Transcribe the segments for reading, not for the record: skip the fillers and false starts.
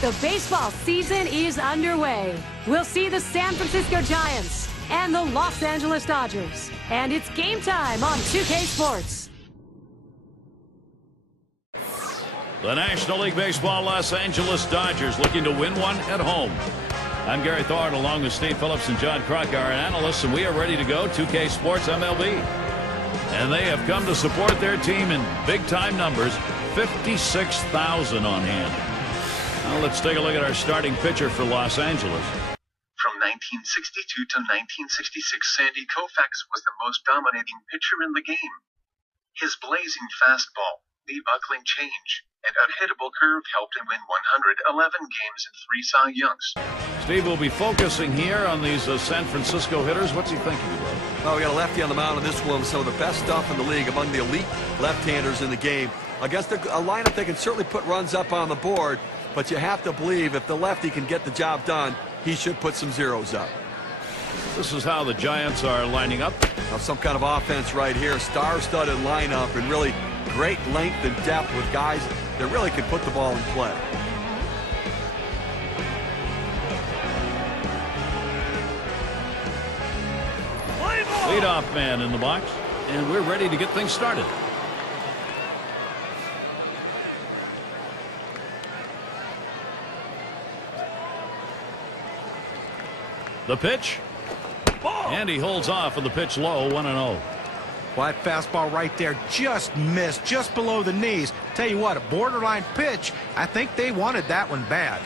The baseball season is underway. We'll see the San Francisco Giants and the Los Angeles Dodgers. And it's game time on 2K Sports. The National League Baseball Los Angeles Dodgers looking to win one at home. I'm Gary Thorne along with Steve Phillips and John Kruk, our analysts, and we are ready to go. 2K Sports MLB. And they have come to support their team in big-time numbers, 56,000 on hand. Now let's take a look at our starting pitcher for Los Angeles. From 1962 to 1966, Sandy Koufax was the most dominating pitcher in the game. His blazing fastball, the buckling change, and unhittable curve helped him win 111 games and 3 Cy Youngs. Steve will be focusing here on these San Francisco hitters. What's he thinking about? Oh, we got a lefty on the mound on this one. Some of the best stuff in the league among the elite left-handers in the game. Against a lineup that can certainly put runs up on the board, but you have to believe if the lefty can get the job done, he should put some zeros up. This is how the Giants are lining up. Now some kind of offense right here. Star-studded lineup and really great length and depth with guys that really can put the ball in play. Leadoff man in the box, and we're ready to get things started. The pitch, and he holds off with the pitch low, 1-0. Well, that fastball right there just missed, just below the knees. Tell you what, a borderline pitch. I think they wanted that one bad.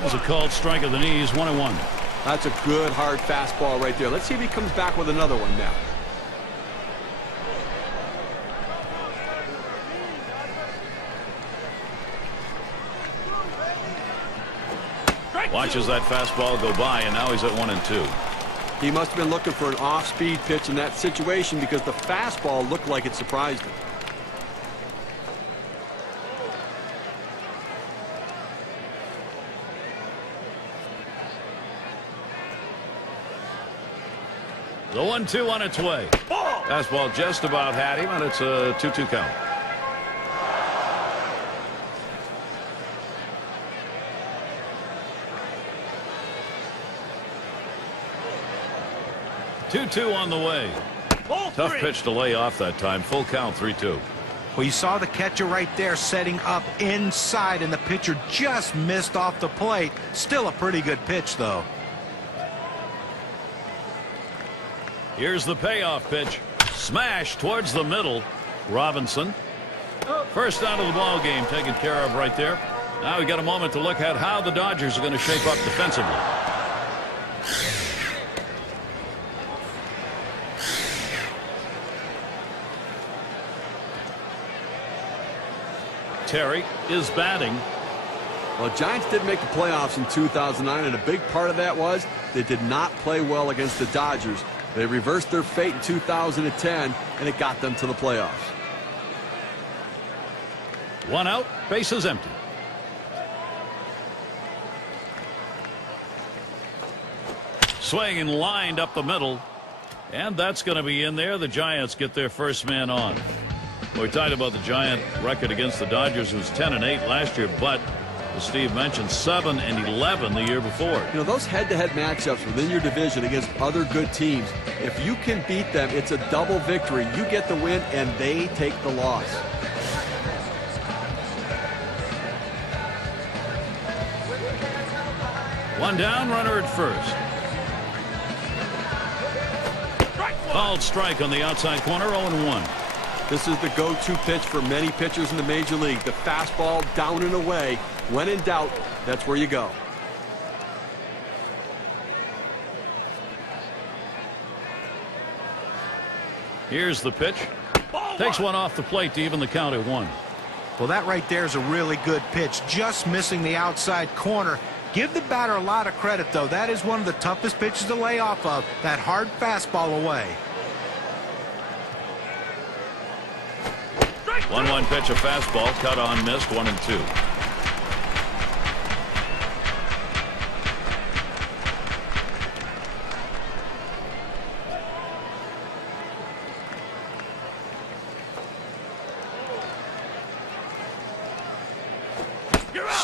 There's a called strike of the knees, 1-1. That's a good, hard fastball right there. Let's see if he comes back with another one now. Watches that fastball go by, and now he's at 1-2. He must have been looking for an off-speed pitch in that situation because the fastball looked like it surprised him. The 1-2 on its way. Fastball just about had him, and it's a 2-2 count. Two on the way. Tough pitch to lay off that time. Full count, 3-2. Well, you saw the catcher right there setting up inside, and the pitcher just missed off the plate. Still a pretty good pitch, though. Here's the payoff pitch. Smash towards the middle. Robinson. First out of the ball game taken care of right there. Now we got a moment to look at how the Dodgers are going to shape up defensively. Terry is batting. Well, Giants did make the playoffs in 2009, and a big part of that was they did not play well against the Dodgers. They reversed their fate in 2010, and it got them to the playoffs. 1 out, bases empty. Swing and lined up the middle, and that's going to be in there. The Giants get their first man on. We talked about the Giant record against the Dodgers, who was 10-8 last year, but as Steve mentioned, 7-11 the year before. You know, those head-to-head matchups within your division against other good teams, if you can beat them, it's a double victory. You get the win, and they take the loss. One down, runner at first. Called strike on the outside corner, 0-1. This is the go-to pitch for many pitchers in the major league. The fastball down and away. When in doubt, that's where you go. Here's the pitch. Takes one off the plate to even the count at 1. Well, that right there is a really good pitch, just missing the outside corner. Give the batter a lot of credit, though. That is one of the toughest pitches to lay off of, that hard fastball away. 1-1 pitch, a fastball, cut on, missed, 1-2.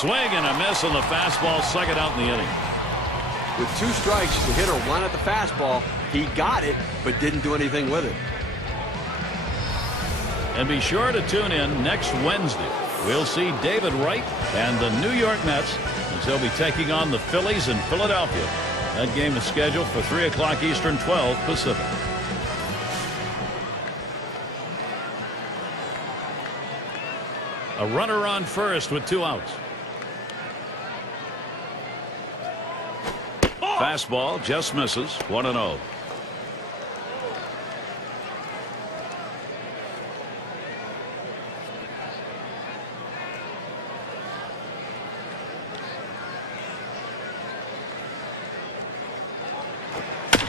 swing and a miss on the fastball, second out in the inning. With 2 strikes, the hitter won at the fastball. He got it, but didn't do anything with it. And be sure to tune in next Wednesday. We'll see David Wright and the New York Mets as they'll be taking on the Phillies in Philadelphia. That game is scheduled for 3 o'clock Eastern, 12 Pacific. A runner on first with 2 outs. Fastball just misses. 1-0.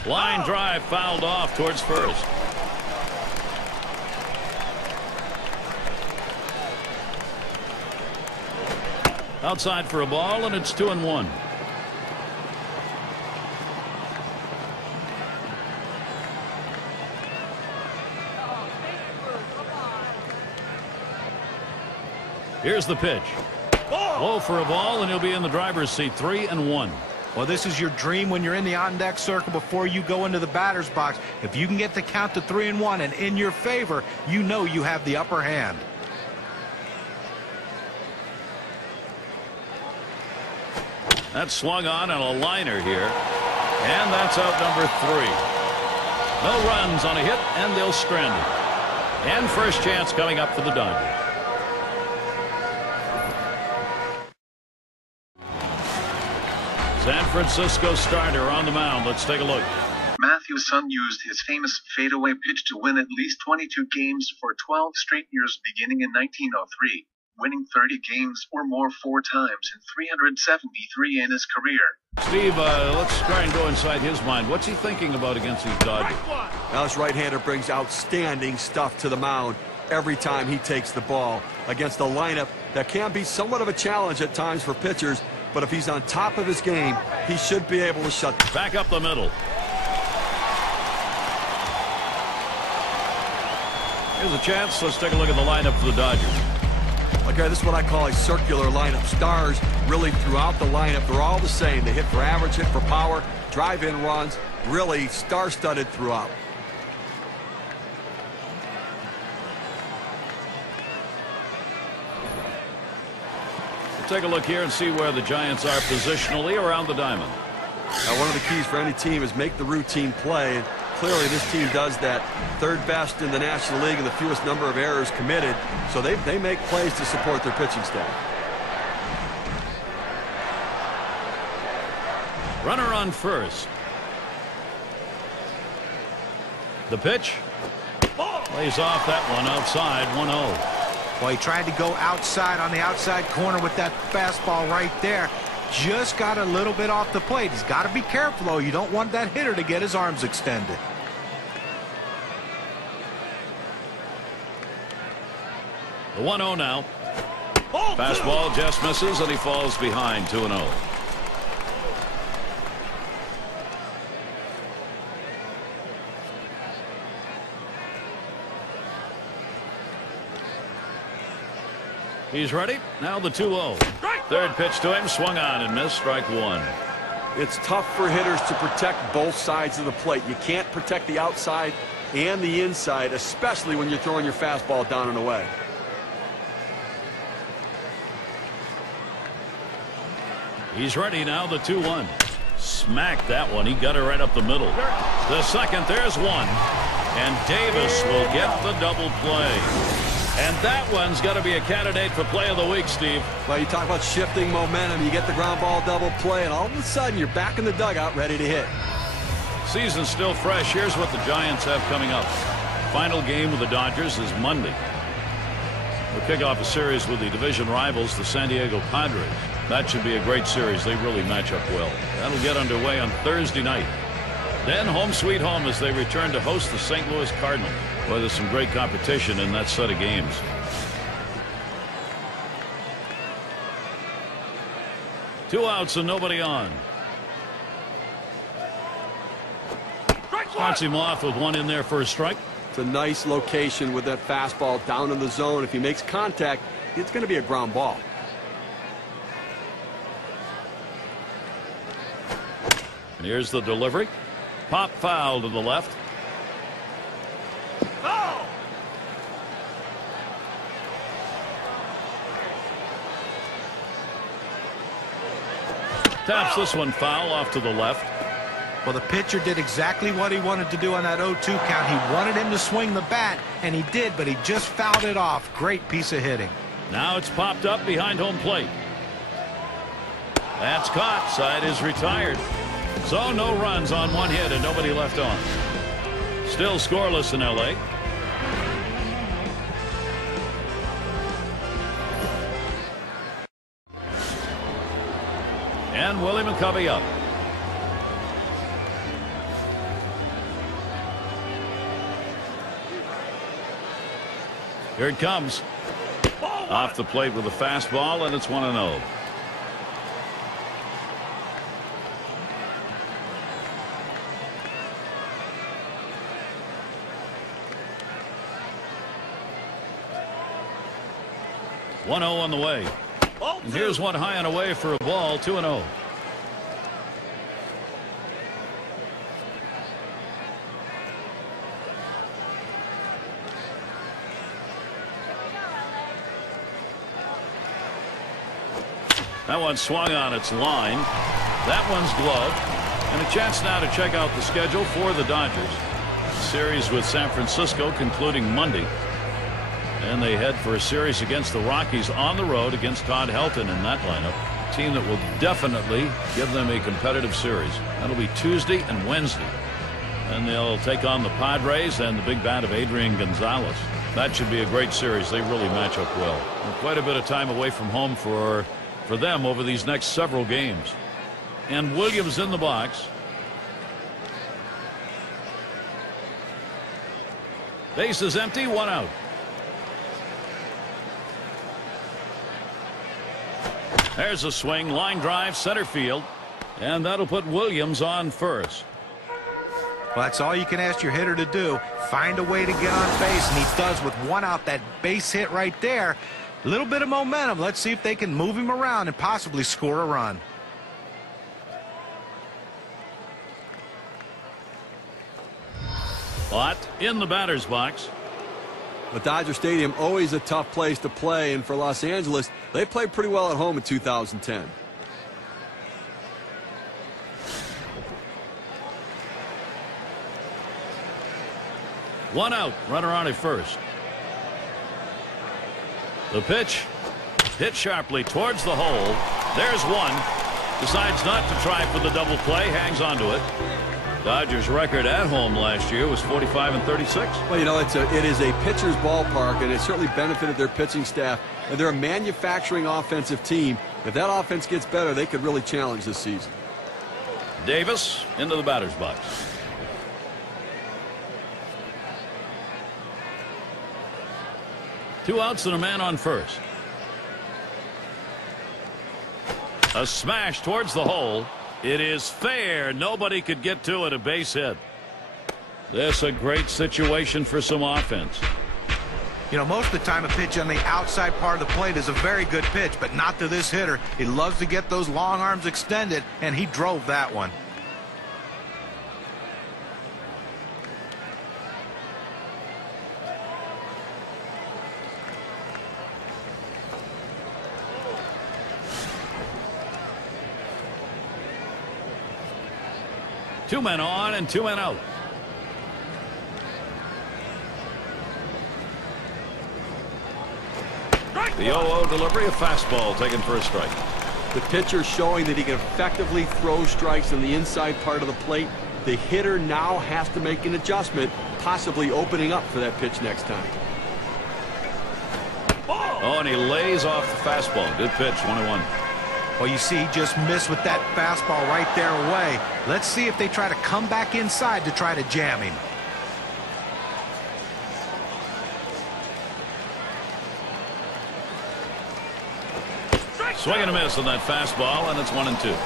Line drive fouled off towards first. Outside for a ball, and it's 2-1. Here's the pitch. Low for a ball, and he'll be in the driver's seat. 3-1. Well, this is your dream when you're in the on-deck circle before you go into the batter's box. If you can get the count to 3-1 and in your favor, you know you have the upper hand. That's swung on a liner here. And that's out number 3. No runs on a hit, and they'll strand it. And first chance coming up for the Dodgers. San Francisco starter on the mound. Let's take a look. Mathewson used his famous fadeaway pitch to win at least 22 games for 12 straight years beginning in 1903, winning 30 games or more 4 times in 373 in his career. Steve, let's try and go inside his mind. What's he thinking about against these Dodgers? Now this right-hander brings outstanding stuff to the mound every time he takes the ball against a lineup that can be somewhat of a challenge at times for pitchers. But if he's on top of his game, he should be able to shut them. Back up the middle. Here's a chance. Let's take a look at the lineup for the Dodgers. Okay, this is what I call a circular lineup. Stars really throughout the lineup. They're all the same. They hit for average, hit for power, drive-in runs. Really star-studded throughout. Take a look here and see where the Giants are positionally around the diamond. Now, one of the keys for any team is make the routine play. And clearly, this team does that. 3rd best in the National League and the fewest number of errors committed. So they make plays to support their pitching staff. Runner on first. The pitch. Lays off that one outside. 1-0. Well, he tried to go outside on the outside corner with that fastball right there. Just got a little bit off the plate. He's got to be careful, though. You don't want that hitter to get his arms extended. The 1-0 now. Fastball just misses, and he falls behind. 2-0. He's ready. Now the 2-0. 3rd pitch to him. Swung on and missed. Strike 1. It's tough for hitters to protect both sides of the plate. You can't protect the outside and the inside, especially when you're throwing your fastball down and away. He's ready now. The 2-1. Smacked that one. He got it right up the middle. The second. There's one. And Davis will get the double play. And that one's got to be a candidate for play of the week, Steve. Well, you talk about shifting momentum. You get the ground ball double play, and all of a sudden you're back in the dugout ready to hit. Season's still fresh. Here's what the Giants have coming up. Final game with the Dodgers is Monday. We'll kick off a series with the division rivals, the San Diego Padres. That should be a great series. They really match up well. That'll get underway on Thursday night. Then home sweet home as they return to host the St. Louis Cardinals. Well, there's some great competition in that set of games. Two outs and nobody on. Starts him off with one in there for a strike. It's a nice location with that fastball down in the zone. If he makes contact, it's going to be a ground ball. And here's the delivery. Pop foul to the left. Oh! Taps this one foul off to the left. Well, the pitcher did exactly what he wanted to do on that 0-2 count. He wanted him to swing the bat, and he did, but he just fouled it off. Great piece of hitting. Now it's popped up behind home plate. That's caught. Side is retired. So no runs on one hit and nobody left on. Still scoreless in L.A. And Willie McCovey up. Here it comes. Off the plate with a fastball, and it's 1-0. On the way. And here's one high and away for a ball. 2-0. That one swung on its line. That one's gloved. And a chance now to check out the schedule for the Dodgers. The series with San Francisco concluding Monday. And they head for a series against the Rockies on the road against Todd Helton in that lineup. A team that will definitely give them a competitive series. That'll be Tuesday and Wednesday. And they'll take on the Padres and the big bat of Adrian Gonzalez. That should be a great series. They really match up well. And quite a bit of time away from home for them over these next several games. And Williams in the box. Base is empty, one out. There's a swing, line drive, center field, and that'll put Williams on first. Well, that's all you can ask your hitter to do. Find a way to get on base, and he does with one out. That base hit right there. A little bit of momentum. Let's see if they can move him around and possibly score a run. Ott in the batter's box. But Dodger Stadium, always a tough place to play, and for Los Angeles, they played pretty well at home in 2010. One out, runner on at first. The pitch hit sharply towards the hole. There's one. Decides not to try for the double play, hangs onto it. Dodgers record at home last year was 45-36. Well, you know, it is a pitcher's ballpark, and it certainly benefited their pitching staff. And they're a manufacturing offensive team. If that offense gets better, they could really challenge this season. Davis into the batter's box. Two outs and a man on first. A smash towards the hole. It is fair. Nobody could get to it. A base hit. This a great situation for some offense. You know, most of the time a pitch on the outside part of the plate is a very good pitch, but not to this hitter. He loves to get those long arms extended, and he drove that one. Two men on and two men out. The 0-0 delivery, a fastball taken for a strike. The pitcher showing that he can effectively throw strikes on the inside part of the plate. The hitter now has to make an adjustment, possibly opening up for that pitch next time. Oh, and he lays off the fastball. Good pitch, 1-1. Well, you see, he just missed with that fastball right there away. Let's see if they try to come back inside to try to jam him. Swing and a miss on that fastball, and it's 1-2.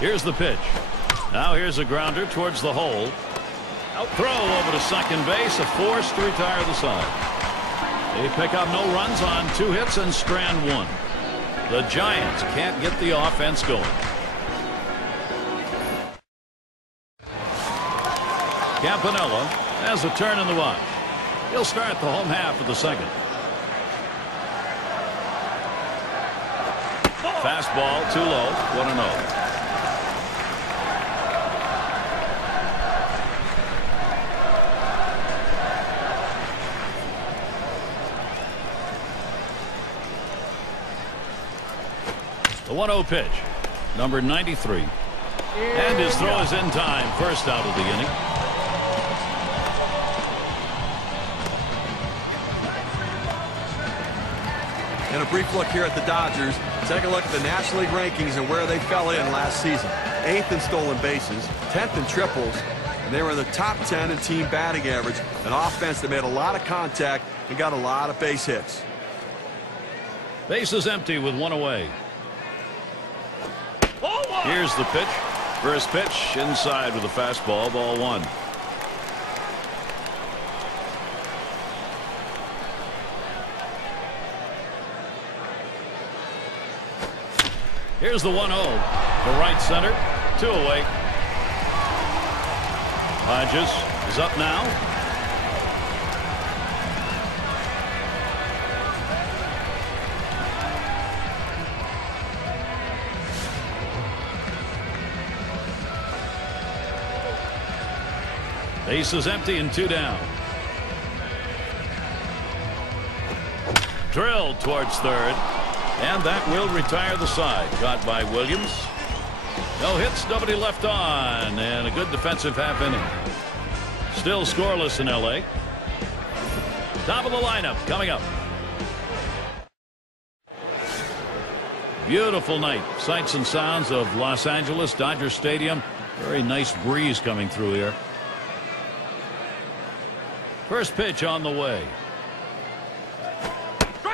Here's the pitch. Now here's a grounder towards the hole. Out throw over to second base. A force to retire the side. They pick up no runs on 2 hits and strand 1. The Giants can't get the offense going. Campanella has a turn in the box. He'll start the home half of the second. Fastball too low. 1-0. The 1-0 pitch. Number 93. And his throw is in time. First out of the inning. And a brief look here at the Dodgers. Take a look at the National League rankings and where they fell in last season. 8th in stolen bases, 10th in triples, and they were in the top 10 in team batting average. An offense that made a lot of contact and got a lot of base hits. Base is empty with 1 away. Here's the pitch. First pitch inside with a fastball. Ball 1. Here's the 1-0 to right center. 2 away. Hodges is up now. Base is empty and 2 down. Drilled towards third. And that will retire the side. Caught by Williams. No hits, nobody left on. And a good defensive half inning. Still scoreless in L.A. Top of the lineup coming up. Beautiful night. Sights and sounds of Los Angeles Dodger Stadium. Very nice breeze coming through here. First pitch on the way.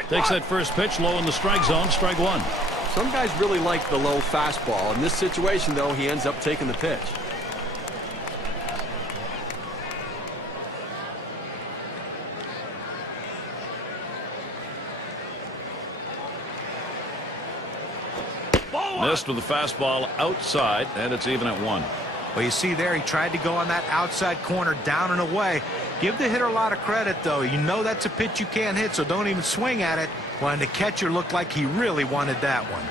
Takes that first pitch low in the strike zone. Strike 1. Some guys really like the low fastball. In this situation, though, he ends up taking the pitch. Missed with the fastball outside, and it's even at 1. Well, you see there, he tried to go on that outside corner, down and away. Give the hitter a lot of credit, though. You know that's a pitch you can't hit, so don't even swing at it. When the catcher looked like he really wanted that one.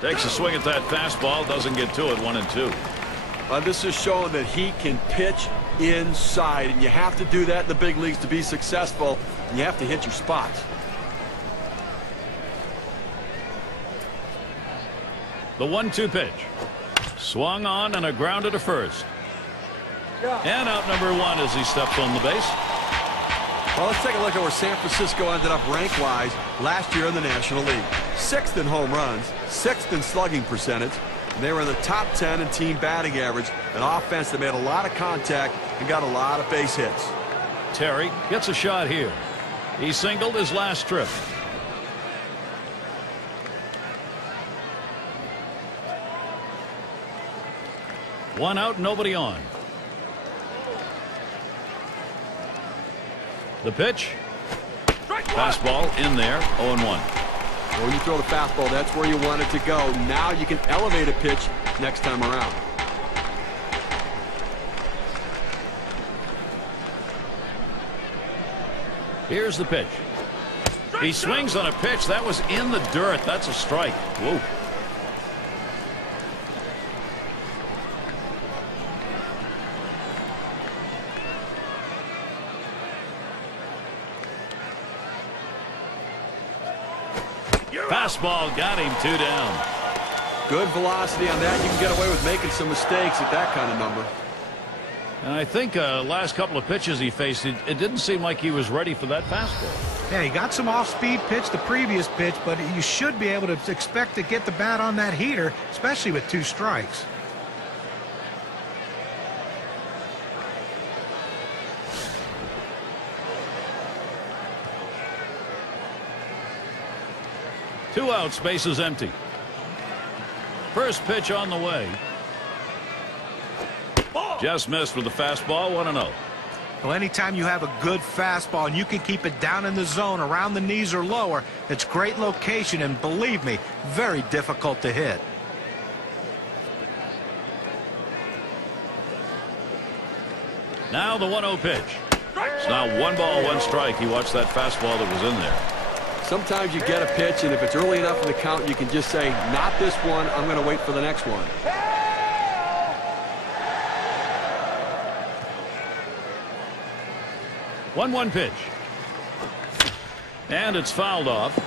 Takes a swing at that fastball, doesn't get to it. 1-2. This is showing that he can pitch inside, and you have to do that in the big leagues to be successful. You have to hit your spots. The 1-2 pitch. Swung on and a grounder to first. And out number 1 as he steps on the base. Well, let's take a look at where San Francisco ended up rank-wise last year in the National League. 6th in home runs, 6th in slugging percentage, and they were in the top 10 in team batting average, an offense that made a lot of contact and got a lot of base hits. Terry gets a shot here. He singled his last trip. One out, nobody on. The pitch. Fastball in there. 0-1. When you throw the fastball, that's where you want it to go. Now you can elevate a pitch next time around. Here's the pitch. He swings on a pitch that was in the dirt. That's a strike. Whoa. Fastball got him. 2 down. Good velocity on that. You can get away with making some mistakes at that kind of number. And I think last couple of pitches he faced, it didn't seem like he was ready for that fastball. Yeah, he got some off-speed pitch the previous pitch, but you should be able to expect to get the bat on that heater, especially with 2 strikes. Two outs, bases empty. First pitch on the way. Just missed with the fastball, 1-0. Well, anytime you have a good fastball and you can keep it down in the zone around the knees or lower, it's great location and, believe me, very difficult to hit. Now the 1-0 pitch. It's now 1-1 strike. He watched that fastball that was in there. Sometimes you get a pitch, and if it's early enough in the count, you can just say, not this one, I'm going to wait for the next one. 1-1 pitch. And it's fouled off.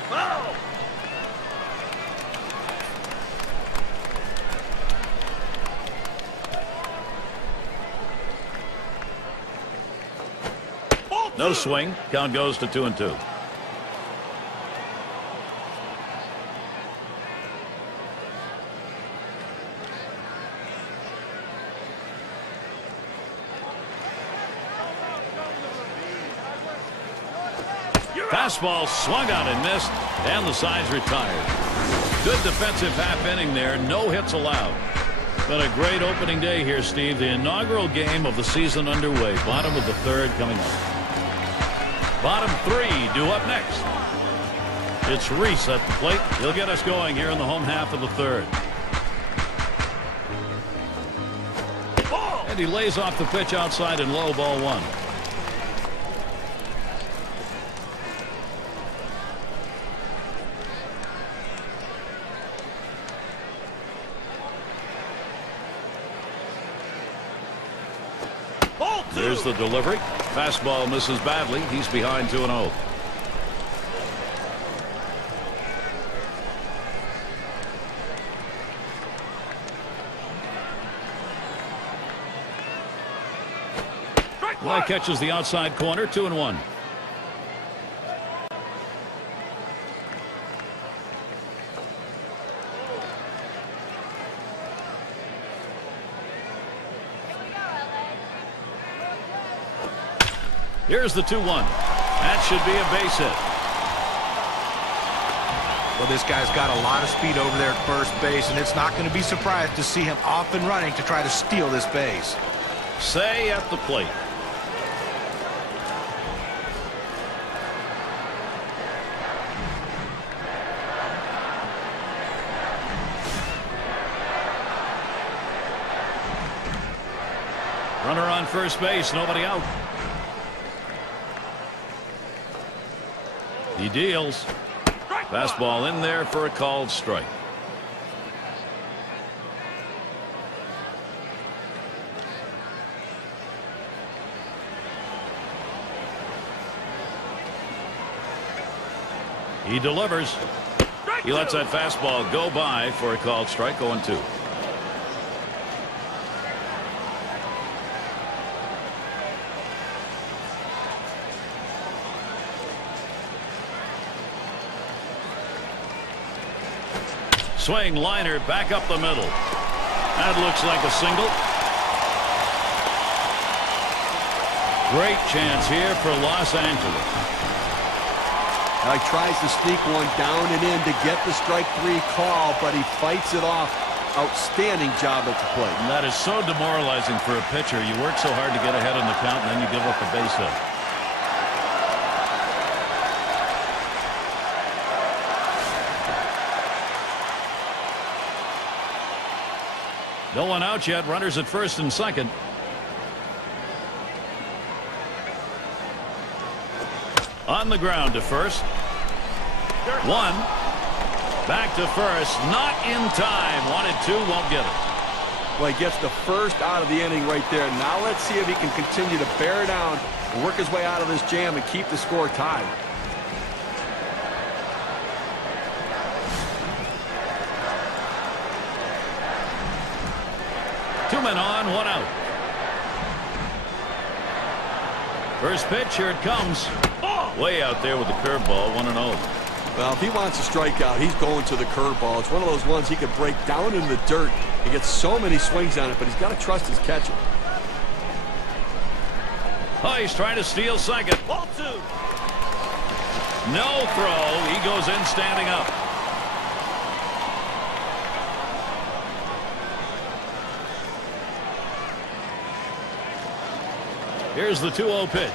No swing. Count goes to 2-2. Fastball swung out and missed, and the side's retired. Good defensive half inning there. No hits allowed. But a great opening day here, Steve. The inaugural game of the season underway. Bottom of the third coming up. Bottom three due up next. It's Reese at the plate. He'll get us going here in the home half of the third. And he lays off the pitch outside and low, ball one. There's the delivery. Fastball misses badly. He's behind 2-0. Well, catches the outside corner. 2-1. Here's the 2-1. That should be a base hit. Well, this guy's got a lot of speed over there at first base, and it's not going to be surprised to see him off and running to try to steal this base. Say at the plate. Runner on first base, nobody out. He deals. Fastball in there for a called strike. He delivers. He lets that fastball go by for a called strike. 0-2. Swing, liner, back up the middle. That looks like a single. Great chance here for Los Angeles. Now he tries to sneak one down and in to get the strike three call, but he fights it off. Outstanding job at the plate. And that is so demoralizing for a pitcher. You work so hard to get ahead in the count, and then you give up a base hit. No one out yet. Runners at first and second. On the ground to first. One. Back to first. Not in time. Wanted two. Won't get it. Well, he gets the first out of the inning right there. Now let's see if he can continue to bear down, work his way out of this jam, and keep the score tied. Two men on, one out. First pitch, here it comes. Way out there with the curveball, 1-0. Well, if he wants to strike out, he's going to the curveball. It's one of those ones he could break down in the dirt. He gets so many swings on it, but he's got to trust his catcher. Oh, he's trying to steal second. Ball two. No throw. He goes in standing up. Here's the 2-0 pitch.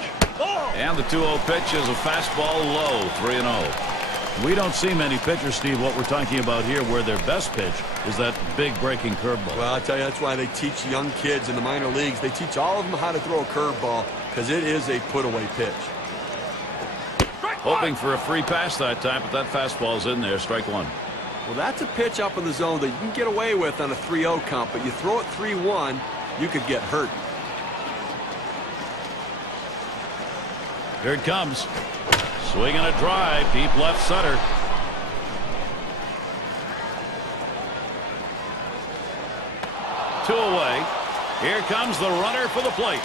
And the 2-0 pitch is a fastball low, 3-0. We don't see many pitchers, Steve, what we're talking about here, where their best pitch is that big breaking curveball. Well, I tell you, that's why they teach young kids in the minor leagues. They teach all of them how to throw a curveball because it is a put-away pitch. Hoping for a free pass that time, but that fastball's in there, strike one. Well, that's a pitch up in the zone that you can get away with on a 3-0 count, but you throw it 3-1, you could get hurt. Here it comes. Swinging a drive, deep left center. Two away. Here comes the runner for the plate.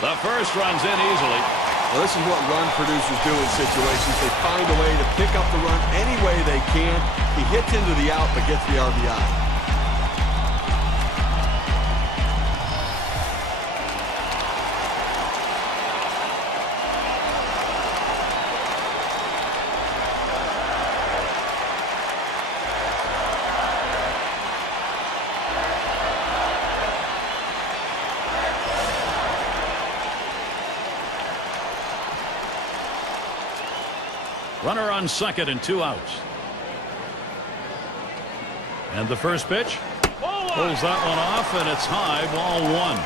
The first runs in easily. Well, this is what run producers do in situations. They find a way to pick up the run any way they can. He hits into the out, but gets the RBI. Runner on second and 2 outs. And the first pitch pulls that one off, and it's high, ball one.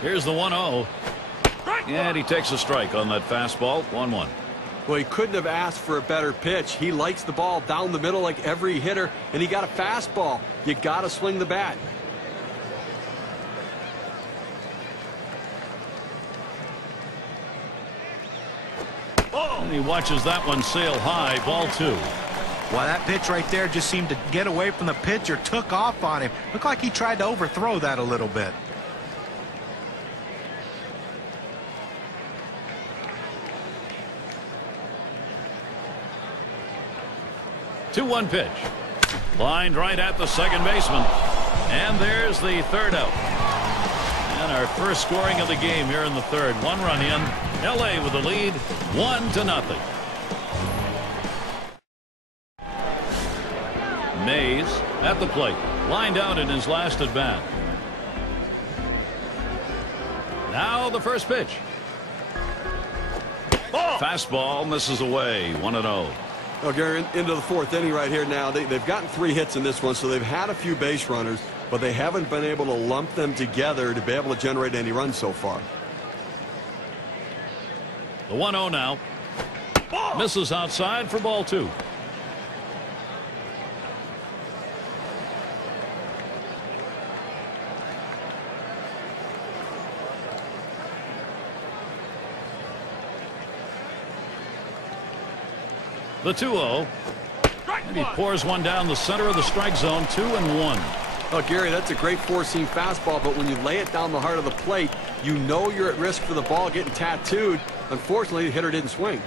Here's the 1-0. And he takes a strike on that fastball, 1-1. Well, he couldn't have asked for a better pitch. He likes the ball down the middle like every hitter, and he got a fastball. You got to swing the bat. And he watches that one sail high, ball two. Well, that pitch right there just seemed to get away from the pitcher, took off on him. Looked like he tried to overthrow that a little bit. 2-1 pitch. Lined right at the second baseman. And there's the third out. And our first scoring of the game here in the third. One run in. LA with the lead, 1-0. Mays at the plate. Lined out in his last at bat. Now the first pitch. Fastball misses away, 1-0. Well, Gary, into the fourth inning right here now. They've gotten 3 hits in this one, so they've had a few base runners, but they haven't been able to lump them together to be able to generate any runs so far. The 1-0 now. Misses outside for ball two. The 2-0. And he pours one down the center of the strike zone, 2-1. Oh, Gary, that's a great four-seam fastball, but when you lay it down the heart of the plate, you know you're at risk for the ball getting tattooed. Unfortunately, the hitter didn't swing.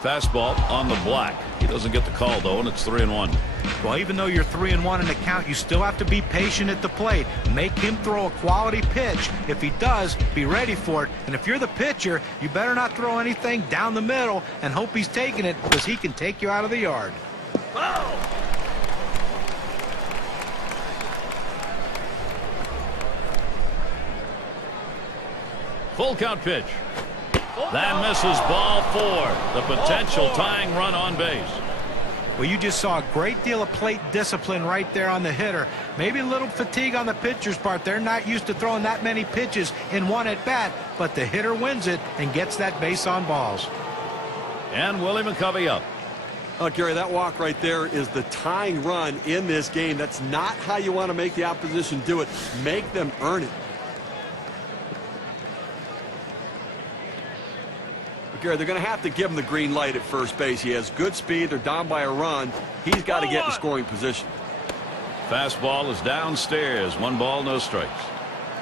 Fastball on the black. He doesn't get the call, though, and it's 3-1. Well, even though you're 3-1 in the count, you still have to be patient at the plate. Make him throw a quality pitch. If he does, be ready for it. And if you're the pitcher, you better not throw anything down the middle and hope he's taking it, because he can take you out of the yard. Full count pitch. That misses, ball four. The potential tying run on base. Well, you just saw a great deal of plate discipline right there on the hitter. Maybe a little fatigue on the pitcher's part. They're not used to throwing that many pitches in one at bat, but the hitter wins it and gets that base on balls. And Willie McCovey up. Oh, Gary, that walk right there is the tying run in this game. That's not how you want to make the opposition do it. Make them earn it. Gary, they're going to have to give him the green light at first base. He has good speed. They're down by a run. He's got to get in scoring position. Fastball is downstairs. 1 ball, no strikes.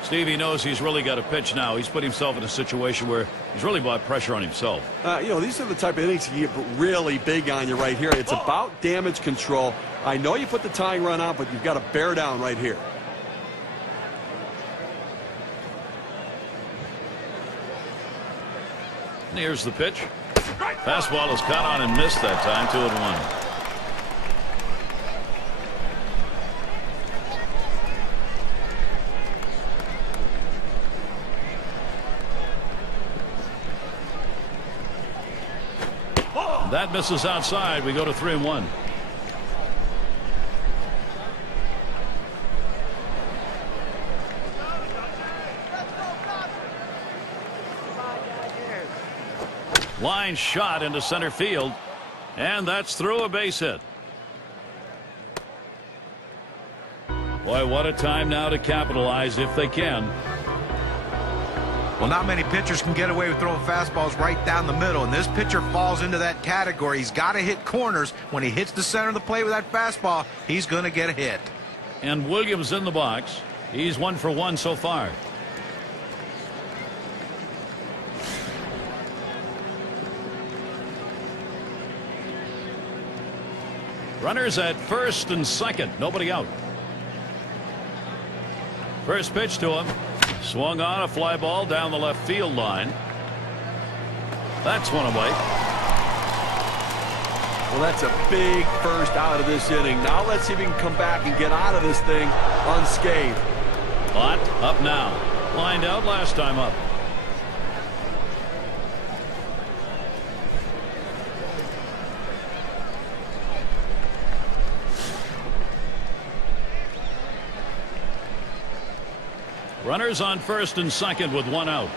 Stevie knows he's really got to pitch now. He's put himself in a situation where he's really brought pressure on himself. You know, these are the type of innings you get really big on you right here. It's about damage control. I know you put the tying run on, but you've got to bear down right here. And here's the pitch. Fastball is caught on and missed that time. 2-1. That misses outside. We go to 3-1. Line shot into center field, and that's through a base hit. Boy, what a time now to capitalize if they can. Well, not many pitchers can get away with throwing fastballs right down the middle, and this pitcher falls into that category. He's got to hit corners. When he hits the center of the plate with that fastball, he's going to get a hit. And Williams in the box. He's 1 for 1 so far. Runners at first and second. Nobody out. First pitch to him. Swung on, a fly ball down the left field line. That's one away. Well, that's a big first out of this inning. Now let's see if he can come back and get out of this thing unscathed. Hot up now. Lined out last time up. Runners on first and second with 1 out.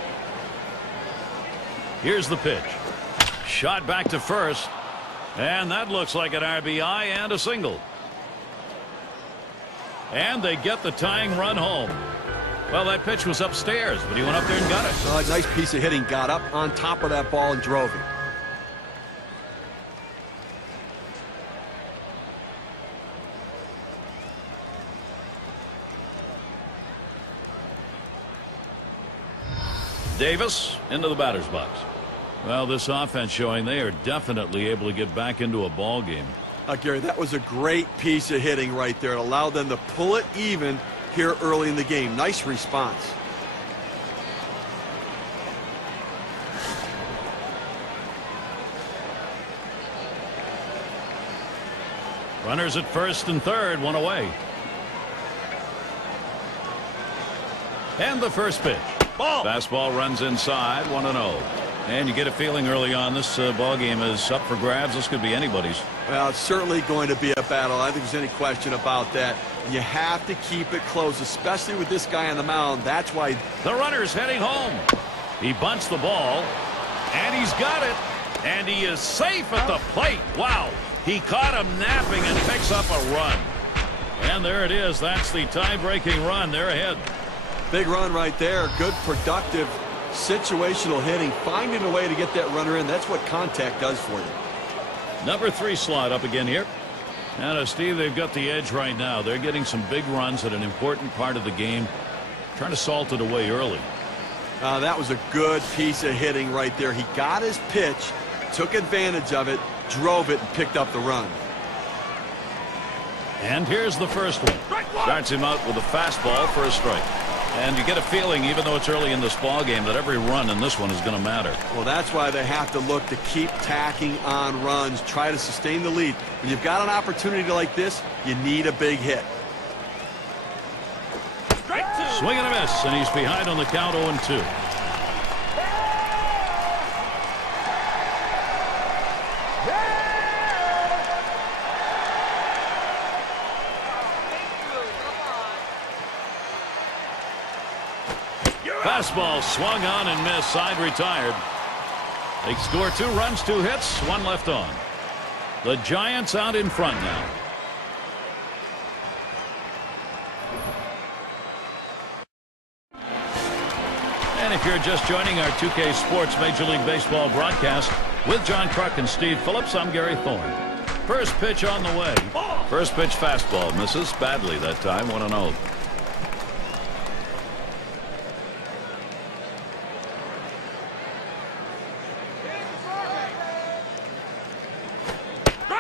Here's the pitch. Shot back to first. And that looks like an RBI and a single. And they get the tying run home. Well, that pitch was upstairs, but he went up there and got it. A nice piece of hitting. Got up on top of that ball and drove it. Davis into the batter's box. Well, this offense showing they are definitely able to get back into a ball game. Gary, that was a great piece of hitting right there. It allowed them to pull it even here early in the game. Nice response. Runners at first and third, 1 away. And the first pitch. Ball. Fastball runs inside, 1-0. And you get a feeling early on this ball game is up for grabs. This could be anybody's. Well, it's certainly going to be a battle. I don't think there's any question about that. You have to keep it close, especially with this guy on the mound. That's why the runner's heading home. He bunts the ball, and he's got it. And he is safe at the plate. Wow. He caught him napping and picks up a run. And there it is. That's the tie-breaking run. They're ahead. Big run right there. Good, productive, situational hitting. Finding a way to get that runner in. That's what contact does for you. Number 3 slot up again here. And Steve, they've got the edge right now. They're getting some big runs at an important part of the game. Trying to salt it away early. That was a good piece of hitting right there. He got his pitch, took advantage of it, drove it, and picked up the run. And here's the first one. Starts him out with a fastball for a strike. And you get a feeling, even though it's early in this ball game, that every run in this one is going to matter. Well, that's why they have to look to keep tacking on runs, try to sustain the lead. When you've got an opportunity like this, you need a big hit. Swing and a miss, and he's behind on the count 0-2. Fastball swung on and missed. Side retired. They score 2 runs, 2 hits, 1 left on. The Giants out in front now. And if you're just joining our 2K Sports Major League Baseball broadcast with John Kruk and Steve Phillips, I'm Gary Thorne. First pitch on the way. First pitch fastball misses badly that time. 1-0.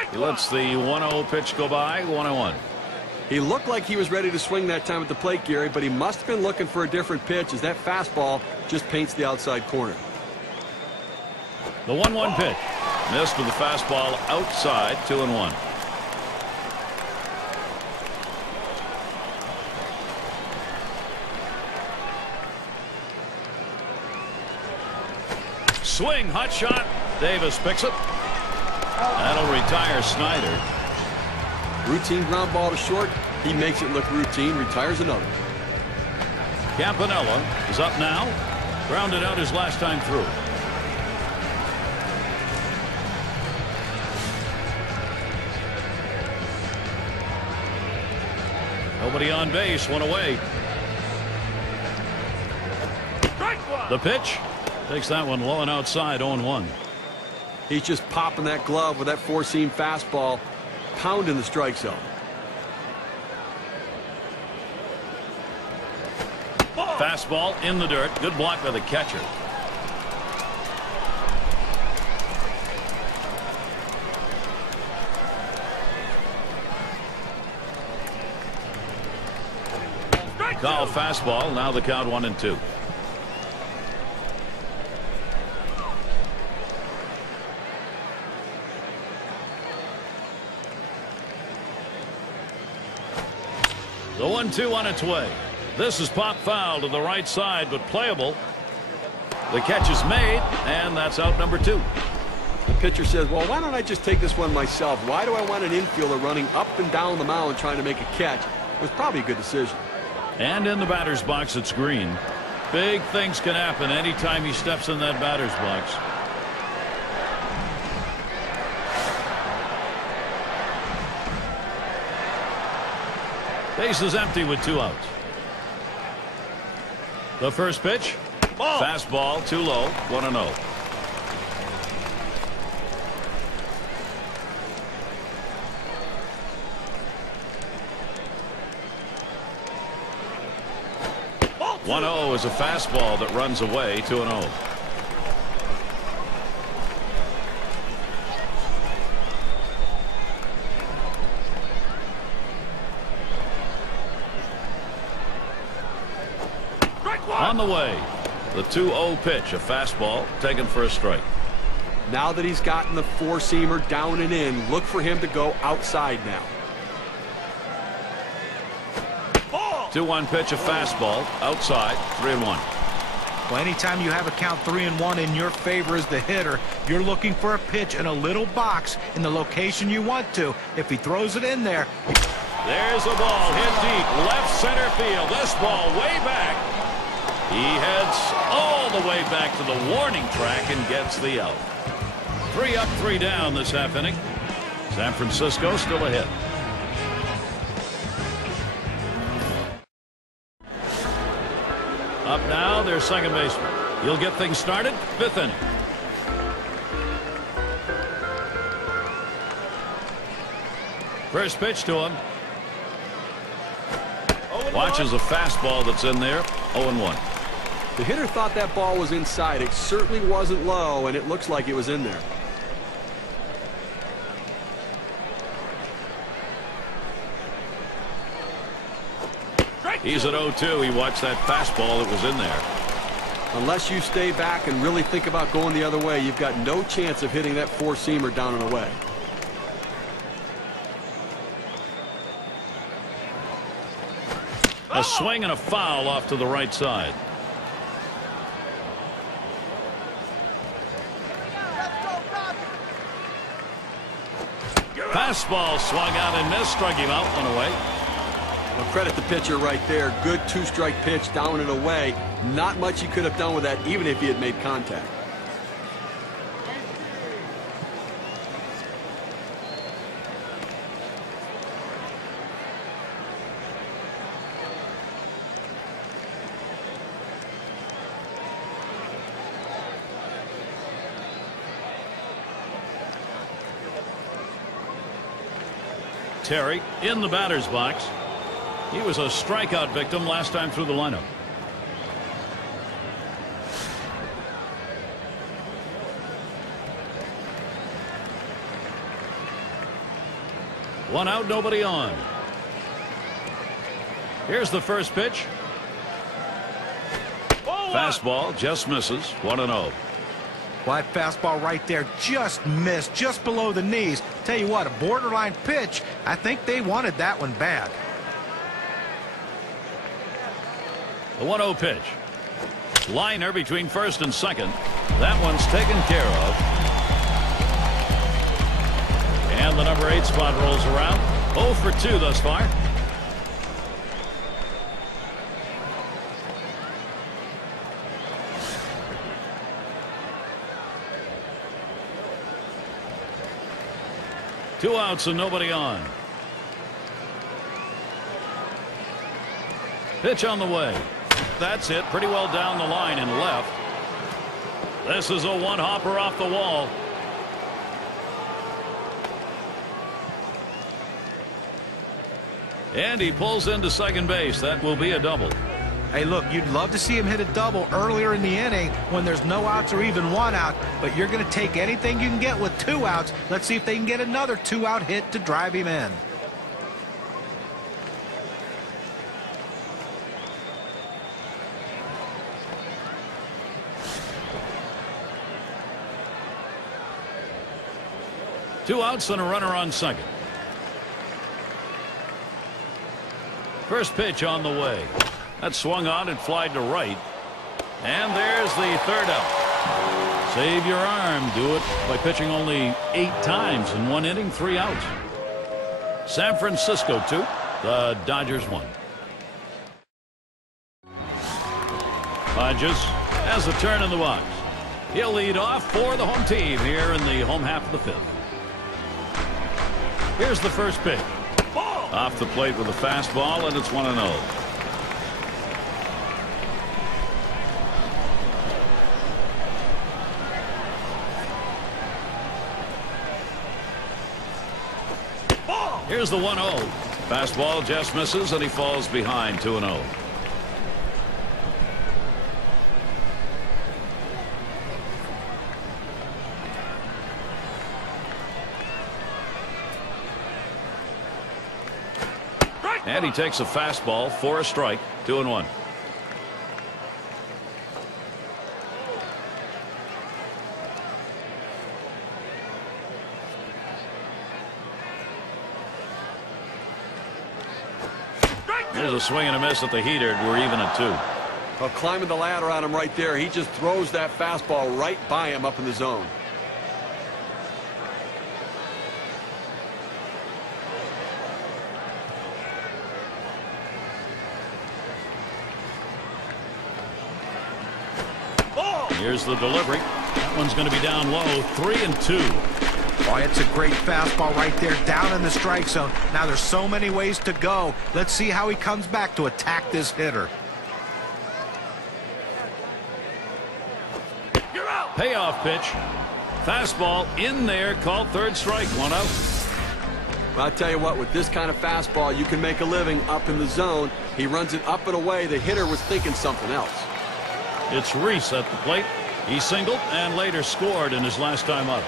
He lets the 1-0 pitch go by. 1-1. He looked like he was ready to swing that time at the plate, Gary, but he must have been looking for a different pitch as that fastball just paints the outside corner. The 1-1 pitch. Missed with the fastball outside. 2-1. Swing, hot shot. Davis picks it. That'll retire Snyder. Routine ground ball to short. He makes it look routine. Retires another. Campanella is up now. Grounded out his last time through. Nobody on base. One away. The pitch. Takes that one low and outside. 0-1. He's just popping that glove with that four-seam fastball, pounding the strike zone. Fastball in the dirt. Good block by the catcher. Call fastball. Now the count 1-2. The 1-2 on its way. This is pop foul to the right side, but playable. The catch is made, and that's out number 2. The pitcher says, well, why don't I just take this one myself? Why do I want an infielder running up and down the mound trying to make a catch? It was probably a good decision. And in the batter's box, it's Green. Big things can happen anytime he steps in that batter's box. Base is empty with 2 outs. The first pitch. Ball. Fastball too low. 1-0. Ball. 1-0 is a fastball that runs away. 2-0. On the way, the 2-0 pitch, a fastball taken for a strike. Now that he's gotten the four-seamer down and in, look for him to go outside now. 2-1 pitch, a fastball outside. 3-1. Well, anytime you have a count 3-1 in your favor as the hitter, you're looking for a pitch in a little box in the location you want to. If he throws it in there. There's a ball hit deep left center field. This ball way back. He heads all the way back to the warning track and gets the out. 3 up, 3 down this half inning. San Francisco still ahead. Up now, their second baseman. He'll get things started. 5th inning. First pitch to him. Watches a fastball that's in there. 0-1. The hitter thought that ball was inside. It certainly wasn't low, and it looks like it was in there. He's at 0-2. He watched that fastball that was in there. Unless you stay back and really think about going the other way, you've got no chance of hitting that four-seamer down and away. A swing and a foul off to the right side. Fastball swung out and missed. Struck him out. 1 away. Well, credit the pitcher right there. Good 2-strike pitch down and away. Not much he could have done with that, even if he had made contact. Terry in the batter's box. He was a strikeout victim last time through the lineup. One out, nobody on. Here's the first pitch. Fastball just misses. 1-0. Well, that fastball right there just missed, just below the knees. Tell you what, a borderline pitch. I think they wanted that one bad. The 1-0 pitch. Liner between first and second. That one's taken care of. And the number 8 spot rolls around. 0 for 2 thus far. Two outs and nobody on. Pitch on the way. That's it. Pretty well down the line and left. This is a one-hopper off the wall. And he pulls into second base. That will be a double. Hey, look, you'd love to see him hit a double earlier in the inning when there's no outs or even one out, but you're going to take anything you can get with 2 outs. Let's see if they can get another 2-out hit to drive him in. Two outs and a runner on second. First pitch on the way. That swung on and flied to right. And there's the third out. Save your arm. Do it by pitching only 8 times in 1 inning, 3 outs. San Francisco 2, the Dodgers 1. Hodges has a turn in the box. He'll lead off for the home team here in the home half of the 5th. Here's the first pitch. Off the plate with a fastball, and it's 1-0. Here's the 1-0. Fastball just misses, and he falls behind 2-0. And he takes a fastball for a strike. 2-1. There's a swing and a miss at the heater. We're even at 2. Well, climbing the ladder on him right there. He just throws that fastball right by him up in the zone. Here's the delivery. That one's going to be down low. 3-2. Boy, it's a great fastball right there down in the strike zone. Now there's so many ways to go. Let's see how he comes back to attack this hitter. Payoff pitch. Fastball in there. Called third strike. 1 out. Well, I tell you what, with this kind of fastball, you can make a living up in the zone. He runs it up and away. The hitter was thinking something else. It's Reese at the plate. He singled and later scored in his last time up.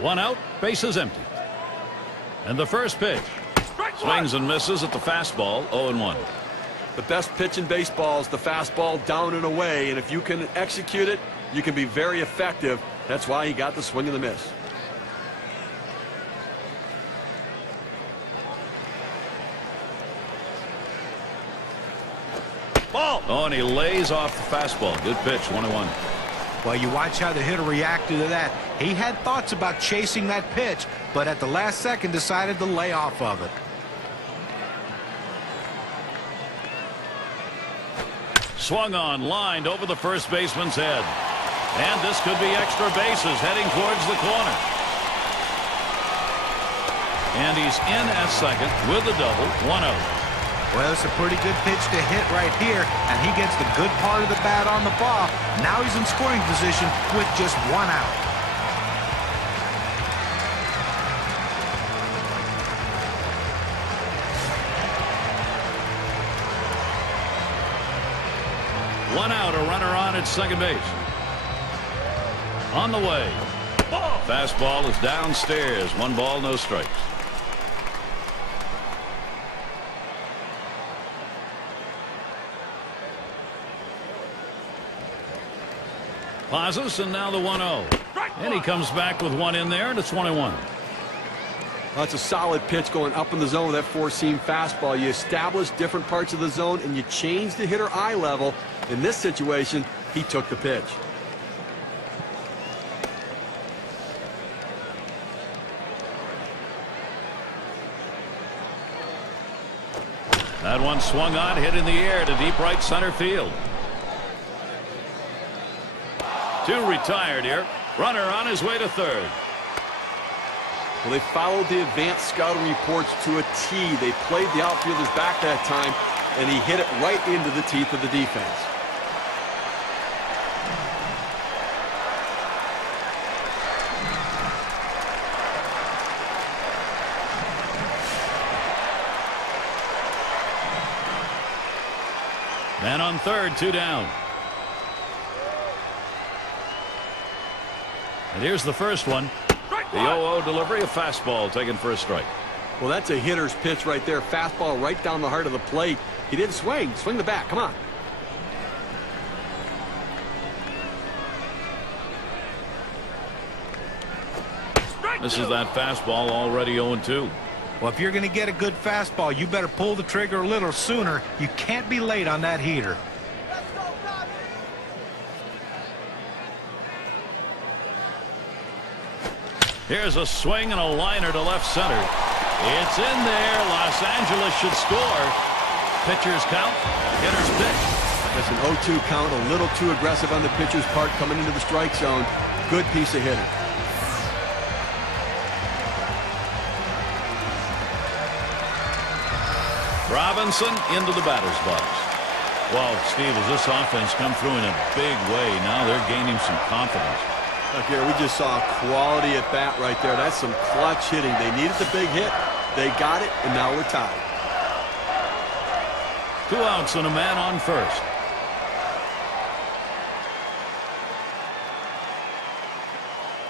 One out, bases empty. And the first pitch. Swings and misses at the fastball. 0-1. The best pitch in baseball is the fastball down and away, and if you can execute it, you can be very effective. That's why he got the swing and the miss. Ball. Oh, and he lays off the fastball. Good pitch. 1-1. Well, you watch how the hitter reacted to that. He had thoughts about chasing that pitch, but at the last second decided to lay off of it. Swung on, lined over the first baseman's head. And this could be extra bases heading towards the corner. And he's in at second with a double. 1 out. Well, it's a pretty good pitch to hit right here, and he gets the good part of the bat on the ball. Now he's in scoring position with just 1 out. One out, a runner on at second base. On the way. Fastball is downstairs. 1 ball, no strikes. Pauses, and now the 1-0. And he comes back with 1 in there, and it's 1-1. Well, that's a solid pitch going up in the zone with that four-seam fastball. You establish different parts of the zone, and you change the hitter eye level. In this situation, he took the pitch. That one swung on, hit in the air to deep right center field. 2 retired here. Runner on his way to third. Well, they followed the advanced scouting reports to a T. They played the outfielders back that time, and he hit it right into the teeth of the defense. Man on third, 2 down. And here's the first one. The 0-0 delivery, a fastball taken for a strike. Well, that's a hitter's pitch right there. Fastball right down the heart of the plate. He didn't swing. Swing the bat. Come on. This is that fastball already 0-2. Well, if you're going to get a good fastball, you better pull the trigger a little sooner. You can't be late on that heater. Here's a swing and a liner to left center. It's in there. Los Angeles should score. Pitcher's count. Hitter's pitch. That's an 0-2 count. A little too aggressive on the pitcher's part coming into the strike zone. Good piece of hitting. Robinson into the batter's box. Well, Steve, as this offense come through in a big way, now they're gaining some confidence. Look here, we just saw a quality at bat right there. That's some clutch hitting. They needed the big hit. They got it, and now we're tied. 2 outs and a man on first.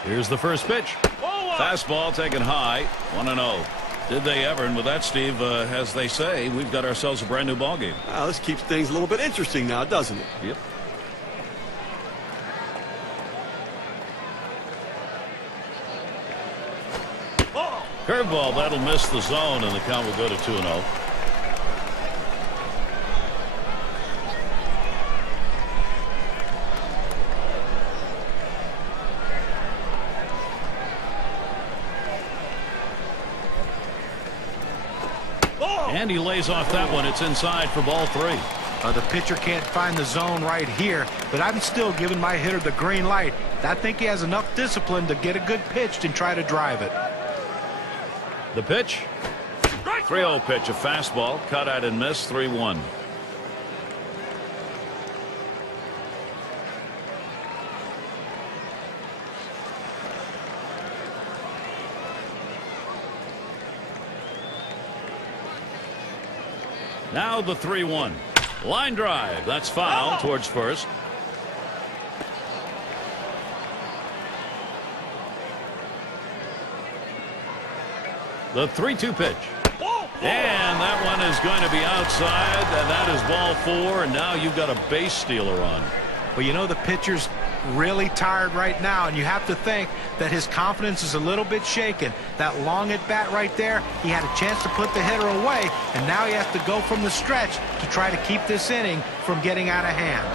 Here's the first pitch. Fastball taken high. 1-0. Did they ever? And with that, Steve, as they say, we've got ourselves a brand new ball game. Well, this keeps things a little bit interesting now, doesn't it? Yep. Curveball, that'll miss the zone, and the count will go to 2-0. And he lays off that one. It's inside for ball 3. The pitcher can't find the zone right here, but I'm still giving my hitter the green light. I think he has enough discipline to get a good pitch and try to drive it. The pitch. 3-0 pitch, a fastball. Cut out and missed. 3-1. Now the 3-1. Line drive. That's foul towards first. The 3-2 pitch. And that one is going to be outside, and that is ball 4, and now you've got a base stealer on. Well, you know, the pitcher's really tired right now, and you have to think that his confidence is a little bit shaken. That long at bat right there, he had a chance to put the hitter away, and now he has to go from the stretch to try to keep this inning from getting out of hand.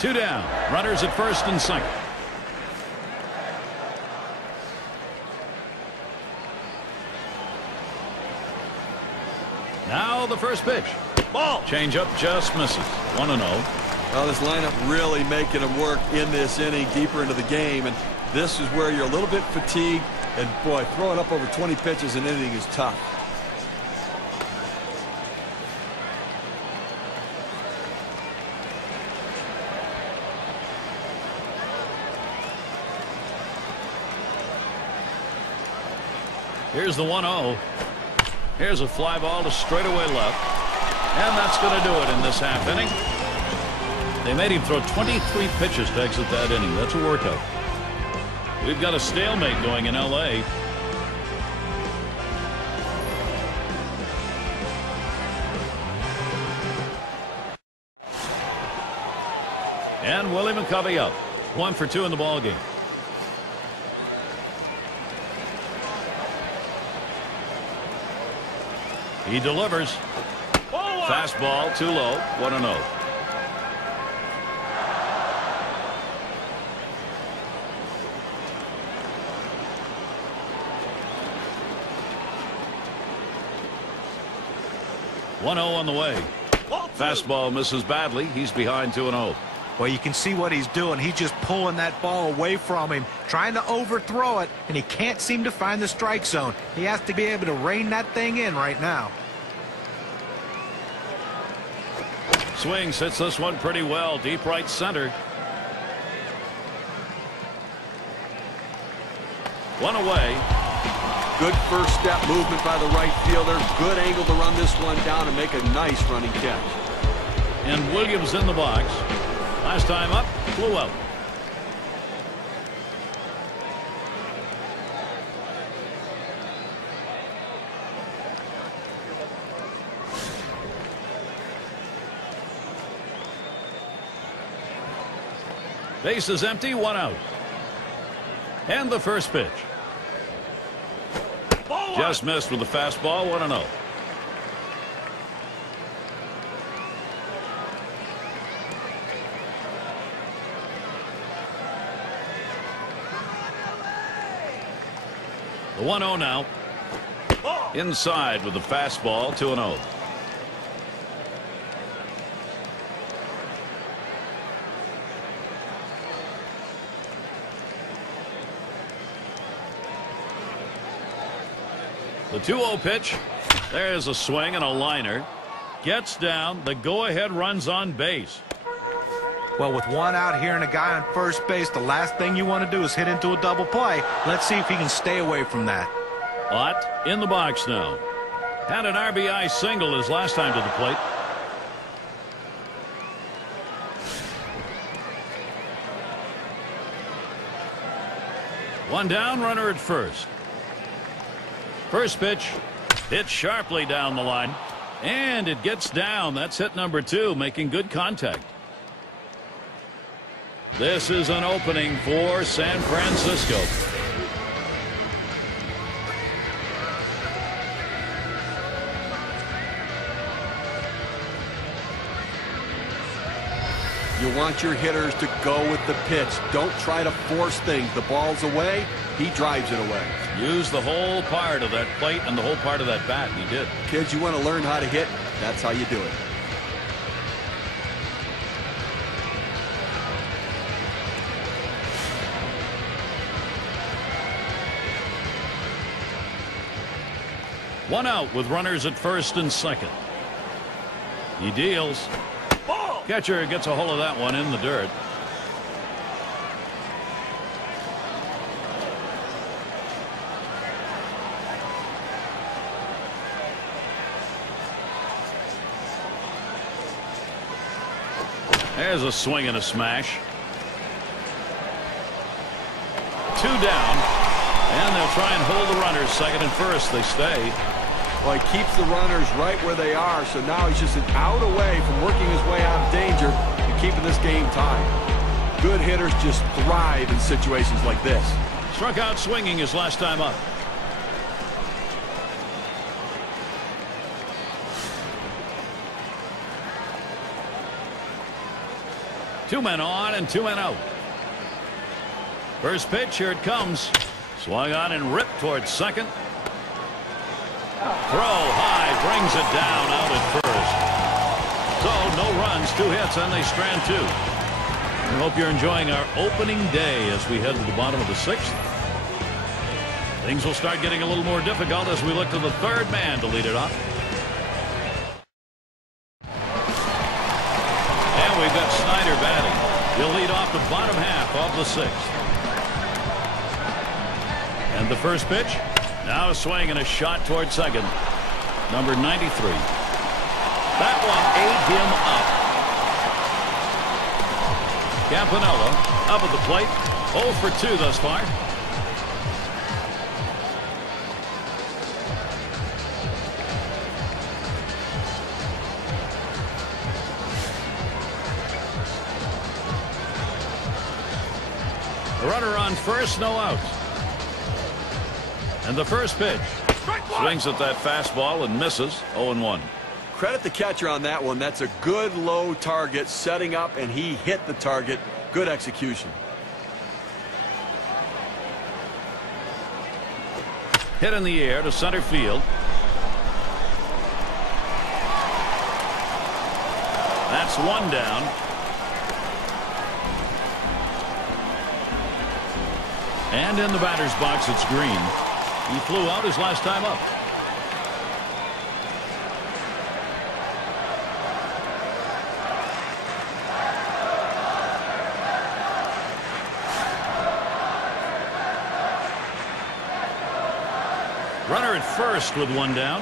Two down. Runners at first and second. Now the first pitch. Ball. Change up just misses. 1-0. Well, this lineup really making them work in this inning deeper into the game, and this is where you're a little bit fatigued, and boy, throwing up over 20 pitches in an inning is tough. Here's the 1-0. Here's a fly ball to straightaway left. And that's going to do it in this half inning. They made him throw 23 pitches to exit that inning. That's a workout. We've got a stalemate going in L.A. And Willie McCovey up. 1 for 2 in the ball game. He delivers. Fastball too low. 1-0. On the way. Fastball misses badly. He's behind 2-0. Well, you can see what he's doing. He's just pulling that ball away from him, trying to overthrow it, and he can't seem to find the strike zone. He has to be able to rein that thing in right now. Swings, hits this one pretty well. Deep right center. 1 away. Good first step movement by the right fielder. Good angle to run this one down and make a nice running catch. And Williams in the box. Last time up, flew out. Base is empty, 1 out. And the first pitch. Just missed with the fastball, 1-0. The 1-0 now. Inside with the fastball, 2-0. The 2-0 pitch. There's a swing and a liner. Gets down. The go-ahead runs on base. Well, with 1 out here and a guy on first base, the last thing you want to do is hit into a double play. Let's see if he can stay away from that. Ott in the box now. Had an RBI single his last time to the plate. One down, runner at first. First pitch, hit sharply down the line, and it gets down. That's hit number 2, making good contact. This is an opening for San Francisco. You want your hitters to go with the pitch. Don't try to force things. The ball's away. He drives it away. Use the whole part of that plate and the whole part of that bat, and he did. Kids, you want to learn how to hit? That's how you do it. One out with runners at first and second. He deals. Catcher gets a hold of that one in the dirt. There's a swing and a smash. 2 down. And they'll try and hold the runners second and first. They stay. Well, he keeps the runners right where they are, so now he's just an out away from working his way out of danger and keeping this game tied. Good hitters just thrive in situations like this. Struck out swinging his last time up. Two men on and 2 men out. First pitch, here it comes. Swung on and ripped towards second. Throw high, brings it down out at first. So no runs, 2 hits, and they strand 2. I hope you're enjoying our opening day as we head to the bottom of the 6th. Things will start getting a little more difficult as we look to the 3rd man to lead it off. And we've got Snyder batting. He'll lead off the bottom half of the 6th. And the first pitch. Now a swing and a shot toward second. Number 93. That one ate him up. Campanella up at the plate. 0 for 2 thus far. A runner on first, no outs. And the first pitch. Swings at that fastball and misses. 0-1. Credit the catcher on that one. That's a good low target setting up, and he hit the target. Good execution. Hit in the air to center field. That's one down. And in the batter's box, it's Green. He flew out his last time up. Runner at first with one down.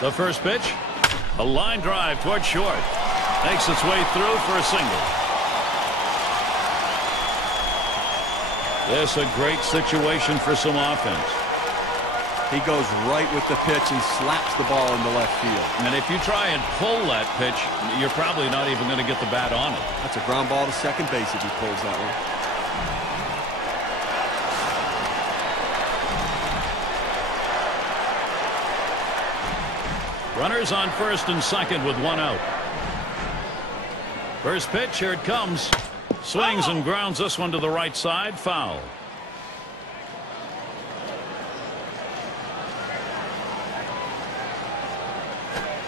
The first pitch, a line drive toward short. Makes its way through for a single. This a great situation for some offense. He goes right with the pitch and slaps the ball into left field. And if you try and pull that pitch, you're probably not even going to get the bat on it. That's a ground ball to second base if he pulls that one. Runners on first and second with one out. First pitch, here it comes. Swings and grounds this one to the right side. Foul.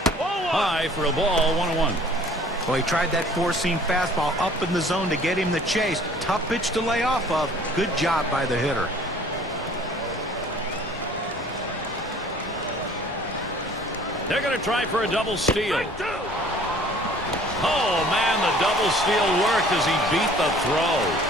High for a ball. 1-1. Well, he tried that four-seam fastball up in the zone to get him the chase. Tough pitch to lay off of. Good job by the hitter. They're going to try for a double steal. Oh, man, the double steal worked as he beat the throw.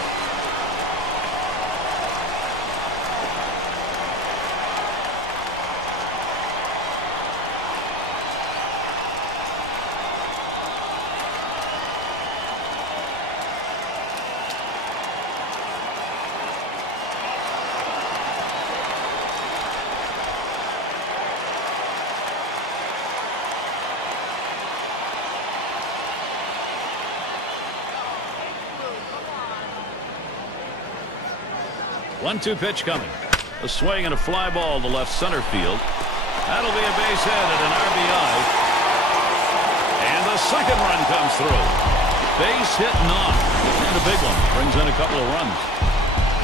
One-two pitch coming. A swing and a fly ball to left center field. That'll be a base hit and an RBI. And the second run comes through. Base hit knocked. And a big one. Brings in a couple of runs.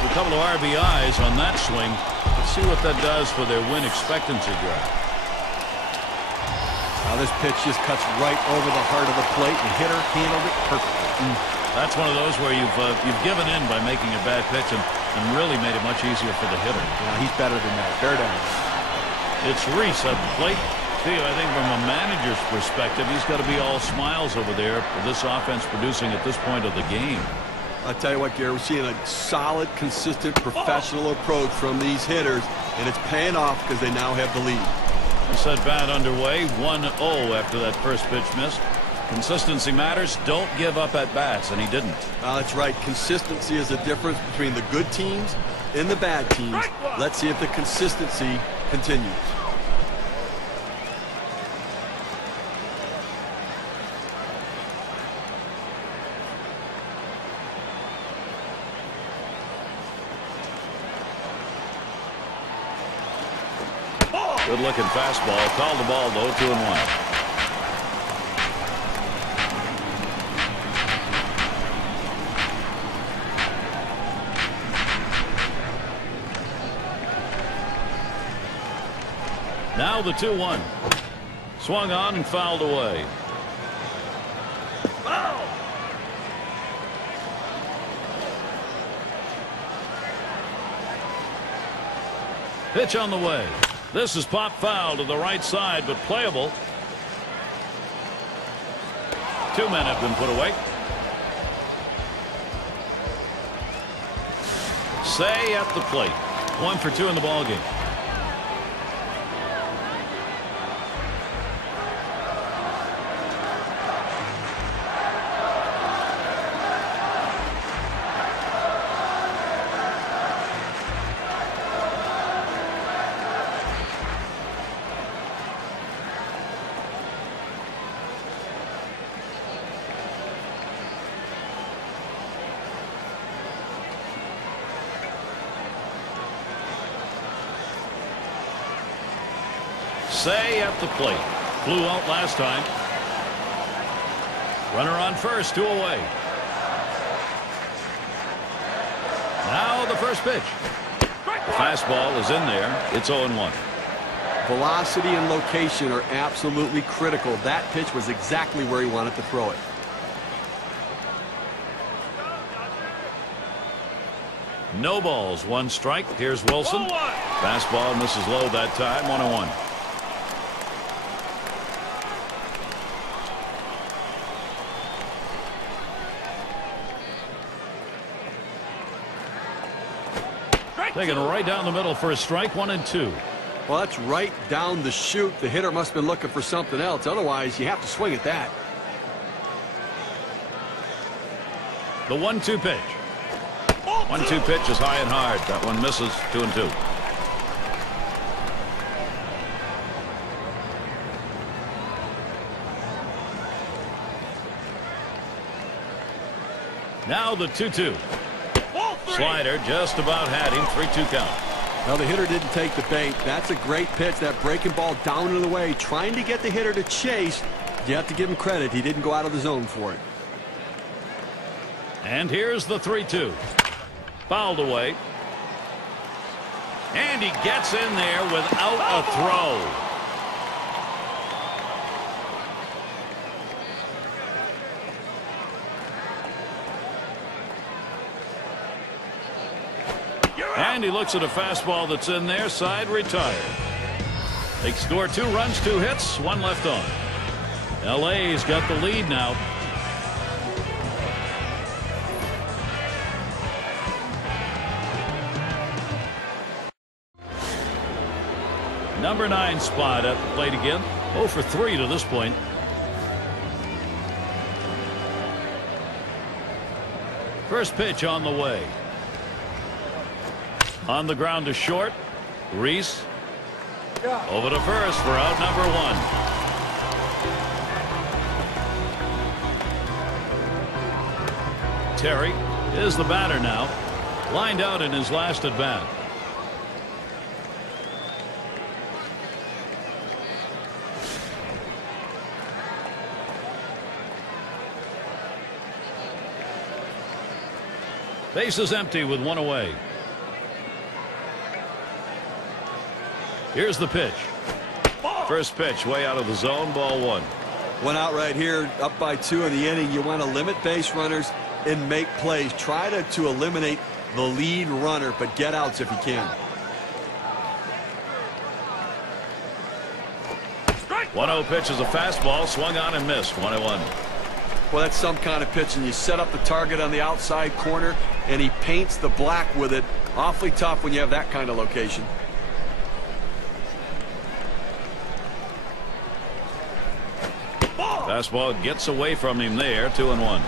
A couple of RBIs on that swing. Let's see what that does for their win expectancy graph. Now this pitch just cuts right over the heart of the plate. The hitter handled it perfectly. That's one of those where you've given in by making a bad pitch and really made it much easier for the hitter. Yeah, he's better than that. Fair down. It's Reese at the plate. Steve, I think from a manager's perspective, he's got to be all smiles over there for this offense producing at this point of the game. I'll tell you what, Gary, we're seeing a solid, consistent, professional approach from these hitters, and it's paying off because they now have the lead. He said bat underway, 1-0 after that first pitch missed. Consistency matters. Don't give up at bats, and he didn't. That's right. Consistency is the difference between the good teams and the bad teams. Let's see if the consistency continues. Good looking fastball. Called the ball though. 2-1. Now the 2-1. Swung on and fouled away. Foul! Pitch on the way. This is pop foul to the right side, but playable. 2 men have been put away. Say at the plate. 1 for 2 in the ballgame. Say at the plate. Flew out last time. Runner on first, 2 away. Now the first pitch. The fastball is in there. It's 0-1. Velocity and location are absolutely critical. That pitch was exactly where he wanted to throw it. No balls, 1 strike. Here's Wilson. Fastball misses low that time. 1-1. Taken right down the middle for a strike. 1-2. Well, that's right down the chute. The hitter must have been looking for something else. Otherwise, you have to swing at that. The 1-2 pitch. 1-2 pitch is high and hard. That one misses. 2-2. Now the 2-2. Slider just about had him. 3-2 count. Well, the hitter didn't take the bait. That's a great pitch. That breaking ball down and away, trying to get the hitter to chase. You have to give him credit. He didn't go out of the zone for it. And here's the 3-2. Fouled away. And he gets in there without a throw. And he looks at a fastball that's in there. Side retired. They score 2 runs, 2 hits, 1 left on. LA's got the lead now. Number 9 spot at the plate again. 0 for 3 to this point. First pitch on the way. On the ground to short. Reese over to first for out number 1. Terry is the batter now. Lined out in his last at bat. Base is empty with 1 away. Here's the pitch. First pitch way out of the zone. Ball 1. 1 out right here, up by 2 in the inning. You want to limit base runners and make plays. Try to eliminate the lead runner, but get outs if you can. 1-0 pitch is a fastball. Swung on and missed. 1-1. Well, that's some kind of pitch, and you set up the target on the outside corner, and he paints the black with it. Awfully tough when you have that kind of location. Fastball gets away from him there. 2-1.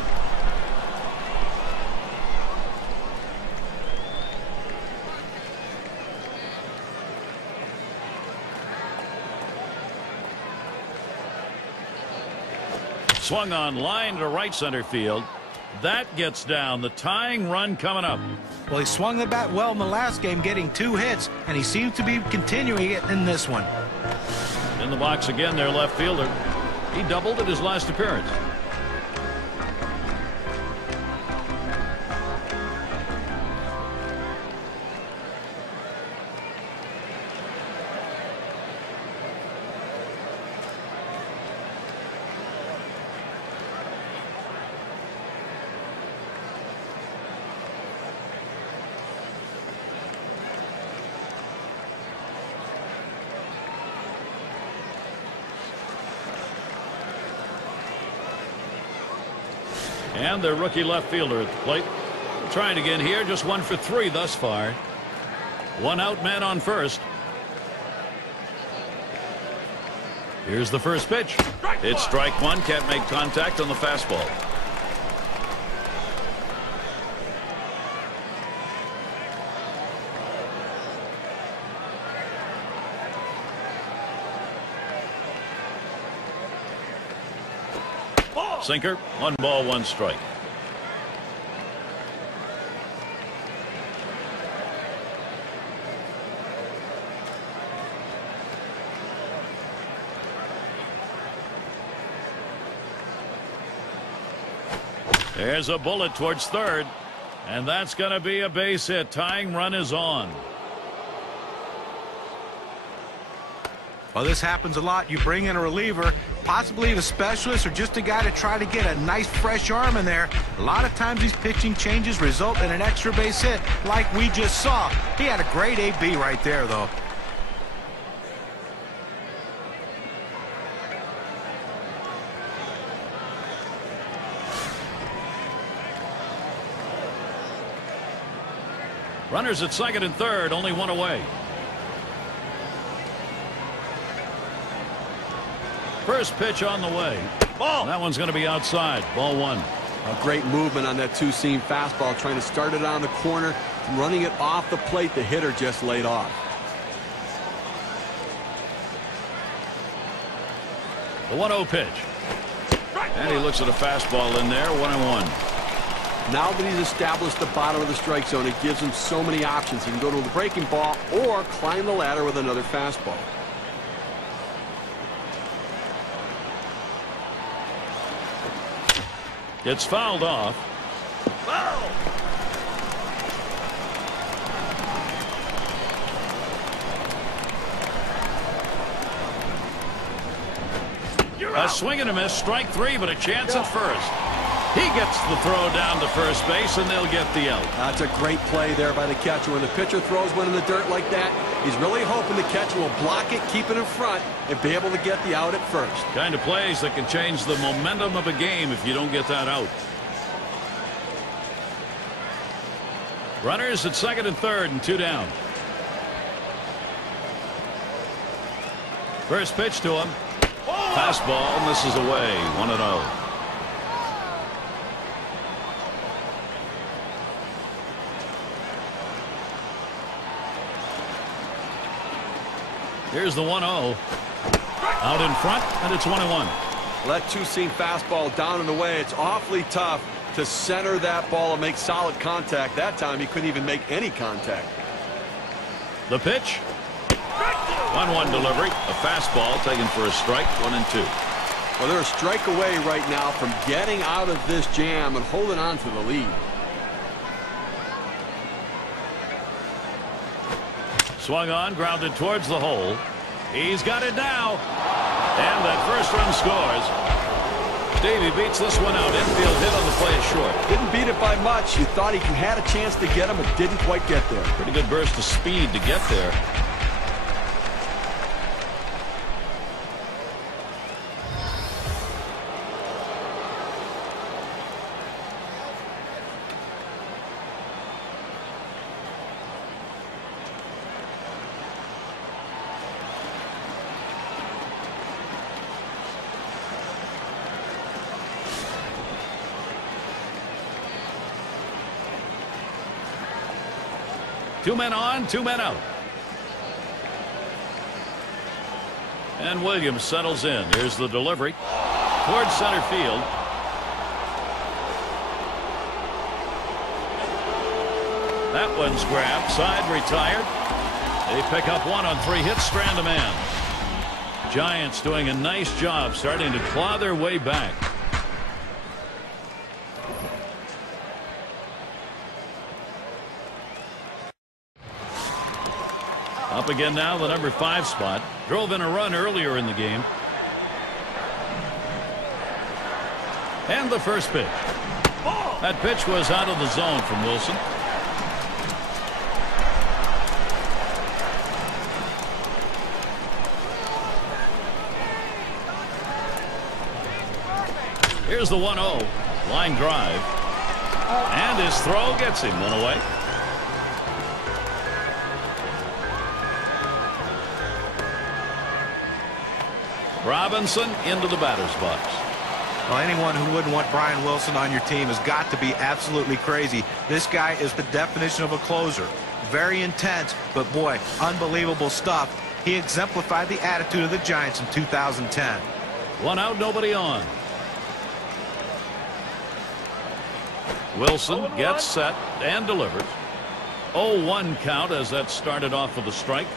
Swung on, line to right center field. That gets down. The tying run coming up. Well, he swung the bat well in the last game, getting 2 hits, and he seems to be continuing it in this one. In the box again, their left fielder. He doubled at his last appearance. And their rookie left fielder at the plate. Trying again here. Just 1 for 3 thus far. 1 out, man on first. Here's the first pitch. It's strike 1. Can't make contact on the fastball. Sinker. 1 ball, 1 strike. There's a bullet towards third, and that's going to be a base hit. Tying run is on. Well, this happens a lot. You bring in a reliever, possibly a specialist, or just a guy to try to get a nice fresh arm in there. A lot of times these pitching changes result in an extra base hit like we just saw. He had a great AB right there, though. Runners at second and third, only one away. First pitch on the way. Ball. That one's going to be outside. Ball one. A great movement on that two-seam fastball, trying to start it on the corner, running it off the plate. The hitter just laid off. The 1-0 pitch. And he looks at a fastball in there. 1-1. Now that he's established the bottom of the strike zone, it gives him so many options. He can go to the breaking ball or climb the ladder with another fastball. Gets fouled off. Foul! A swing and a miss, strike three, but a chance at first. He gets the throw down to first base, and they'll get the out. That's a great play there by the catcher. When the pitcher throws one in the dirt like that, he's really hoping the catcher will block it, keep it in front, and be able to get the out at first. Kind of plays that can change the momentum of a game if you don't get that out. Runners at second and third and two down. First pitch to him. Fastball, and this is away. 1-0. Here's the 1-0. Out in front, and it's 1-1. That two-seam fastball down and away. It's awfully tough to center that ball and make solid contact. That time he couldn't even make any contact. The pitch. 1-1 delivery. A fastball taken for a strike. 1-2. Well, they're a strike away right now from getting out of this jam and holding on to the lead. Swung on, grounded towards the hole. He's got it now. And that first run scores. Davey beats this one out. Infield hit on the play is short. Didn't beat it by much. You thought he had a chance to get him, but didn't quite get there. Pretty good burst of speed to get there. Two men on, two men out. And Williams settles in. Here's the delivery towards center field. That one's grabbed. Side retired. They pick up one on three hits. Strand a man. Giants doing a nice job starting to claw their way back. Up again now, the number 5 spot. Drove in a run earlier in the game. And the first pitch. That pitch was out of the zone from Wilson. Here's the 1-0. Line drive. And his throw gets him one away. Robinson into the batter's box. Well, anyone who wouldn't want Brian Wilson on your team has got to be absolutely crazy. This guy is the definition of a closer. Very intense, but boy, unbelievable stuff. He exemplified the attitude of the Giants in 2010. One out, nobody on. Wilson gets set and delivers. 0-1 count as that started off with a strike.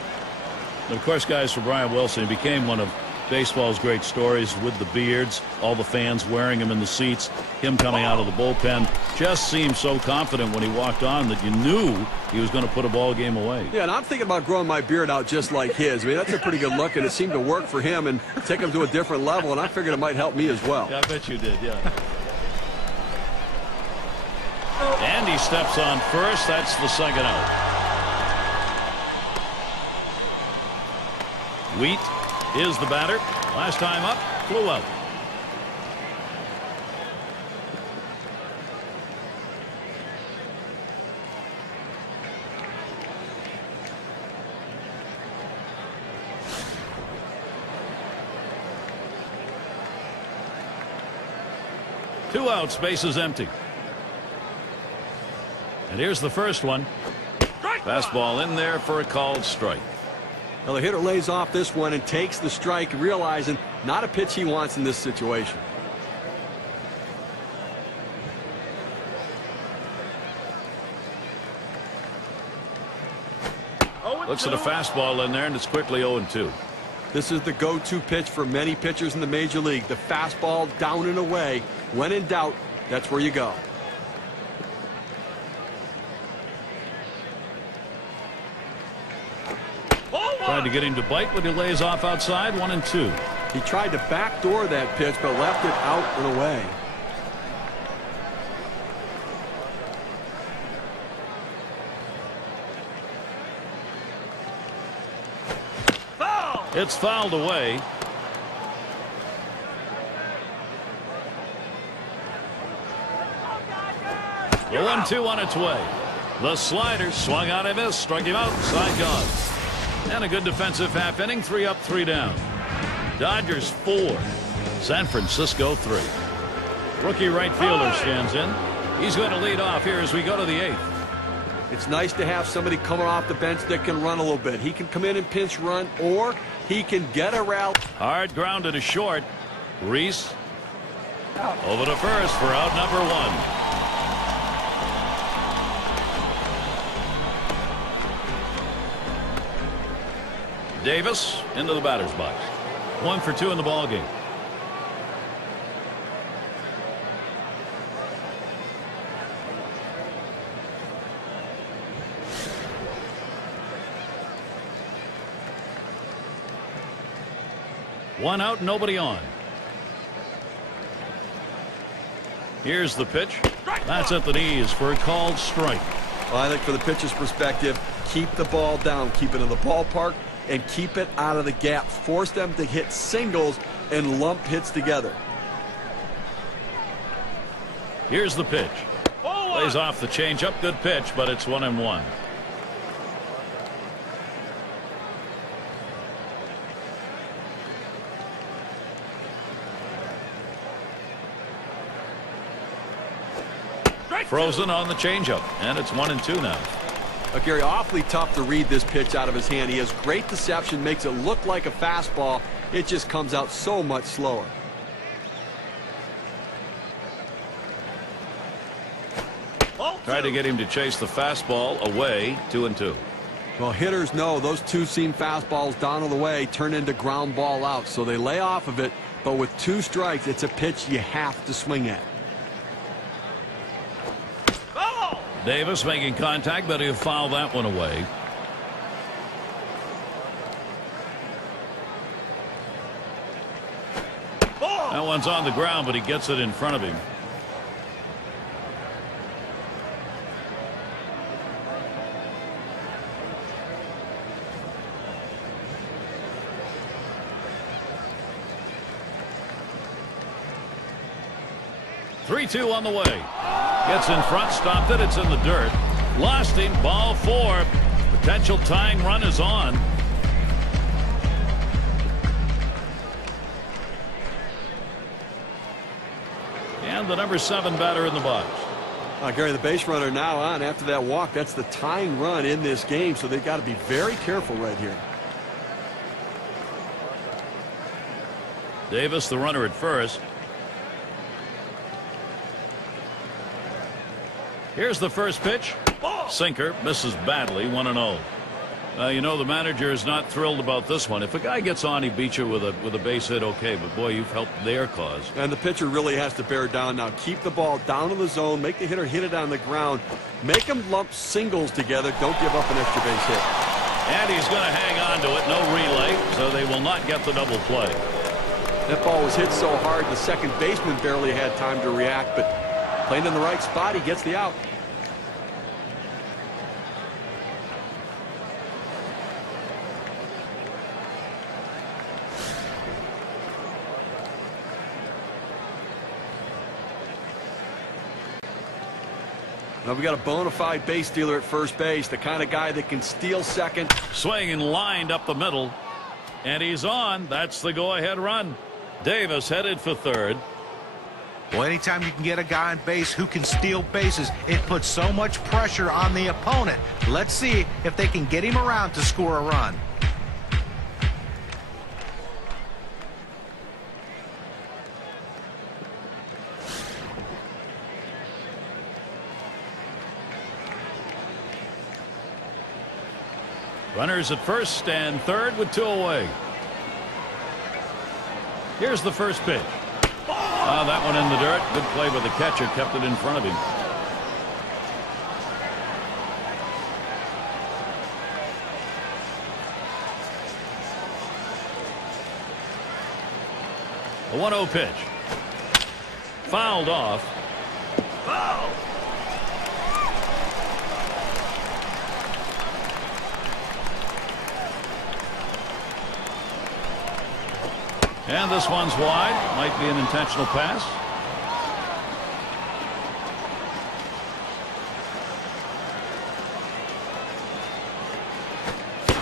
And of course, guys, for Brian Wilson, he became one of Baseball's great stories with the beards, all the fans wearing him in the seats, him coming out of the bullpen. Just seemed so confident when he walked on that you knew he was going to put a ball game away. Yeah, and I'm thinking about growing my beard out just like his. I mean, that's a pretty good look, and it seemed to work for him and take him to a different level, and I figured it might help me as well. Yeah, I bet you did, yeah. And he steps on first. That's the second out. Wheat is the batter. Last time up, flew out. Two outs, base is empty. And here's the first one. Fastball in there for a called strike. Well, the hitter lays off this one and takes the strike, realizing not a pitch he wants in this situation. Looks at a fastball in there, and it's quickly 0-2. This is the go-to pitch for many pitchers in the major league. The fastball down and away. When in doubt, that's where you go. Tried to get him to bite, but he lays off outside. 1-2. He tried to backdoor that pitch, but left it out and away. It's fouled away. The 1-2 on its way. The slider swung on and missed, struck him out, side gone. And a good defensive half inning, 3 up, 3 down. Dodgers 4, San Francisco 3. Rookie right fielder stands in. He's going to lead off here as we go to the 8th. It's nice to have somebody coming off the bench that can run a little bit. He can come in and pinch run, or he can get a route. Hard grounded to short. Reese over to first for out number 1. Davis into the batter's box. 1 for 2 in the ball game. One out, nobody on. Here's the pitch. That's at the knees for a called strike. Well, I think for the pitcher's perspective, keep the ball down, keep it in the ballpark, and keep it out of the gap. Force them to hit singles and lump hits together. Here's the pitch. Lays off the changeup. Good pitch, but it's 1-1. Frozen on the changeup, and it's 1-2 now. Gary, awfully tough to read this pitch out of his hand. He has great deception, makes it look like a fastball. It just comes out so much slower. Tried to get him to chase the fastball away. 2-2. Well, hitters know those two-seam fastballs down on the way turn into ground ball outs, so they lay off of it. But with 2 strikes, it's a pitch you have to swing at. Davis making contact, but he'll foul that one away. That one's on the ground, but he gets it in front of him. Three-two on the way. Gets in front, stopped it. It's in the dirt. Lost him. Ball 4. Potential tying run is on. And the number 7 batter in the box. Gary, the base runner now on after that walk. That's the tying run in this game, so they've got to be very careful right here. Davis, the runner at first. Here's the first pitch. Sinker misses badly. 1-0. You know, the manager is not thrilled about this one. If a guy gets on, he beats you with a base hit, okay, but boy, you've helped their cause. And the pitcher really has to bear down now. Keep the ball down in the zone, make the hitter hit it on the ground, make them lump singles together. Don't give up an extra base hit. And he's going to hang on to it. No relay, so they will not get the double play. That ball was hit so hard, the second baseman barely had time to react, but playing in the right spot, he gets the out. Now we got a bona fide base stealer at first base, the kind of guy that can steal second. Swing and lined up the middle, and he's on. That's the go-ahead run. Davis headed for third. Well, anytime you can get a guy on base who can steal bases, it puts so much pressure on the opponent. Let's see if they can get him around to score a run. Runners at first and third with 2 away. Here's the first pitch. Oh, that one in the dirt. Good play by the catcher. Kept it in front of him. A 1-0 pitch. Fouled off. Foul. And this one's wide. Might be an intentional pass.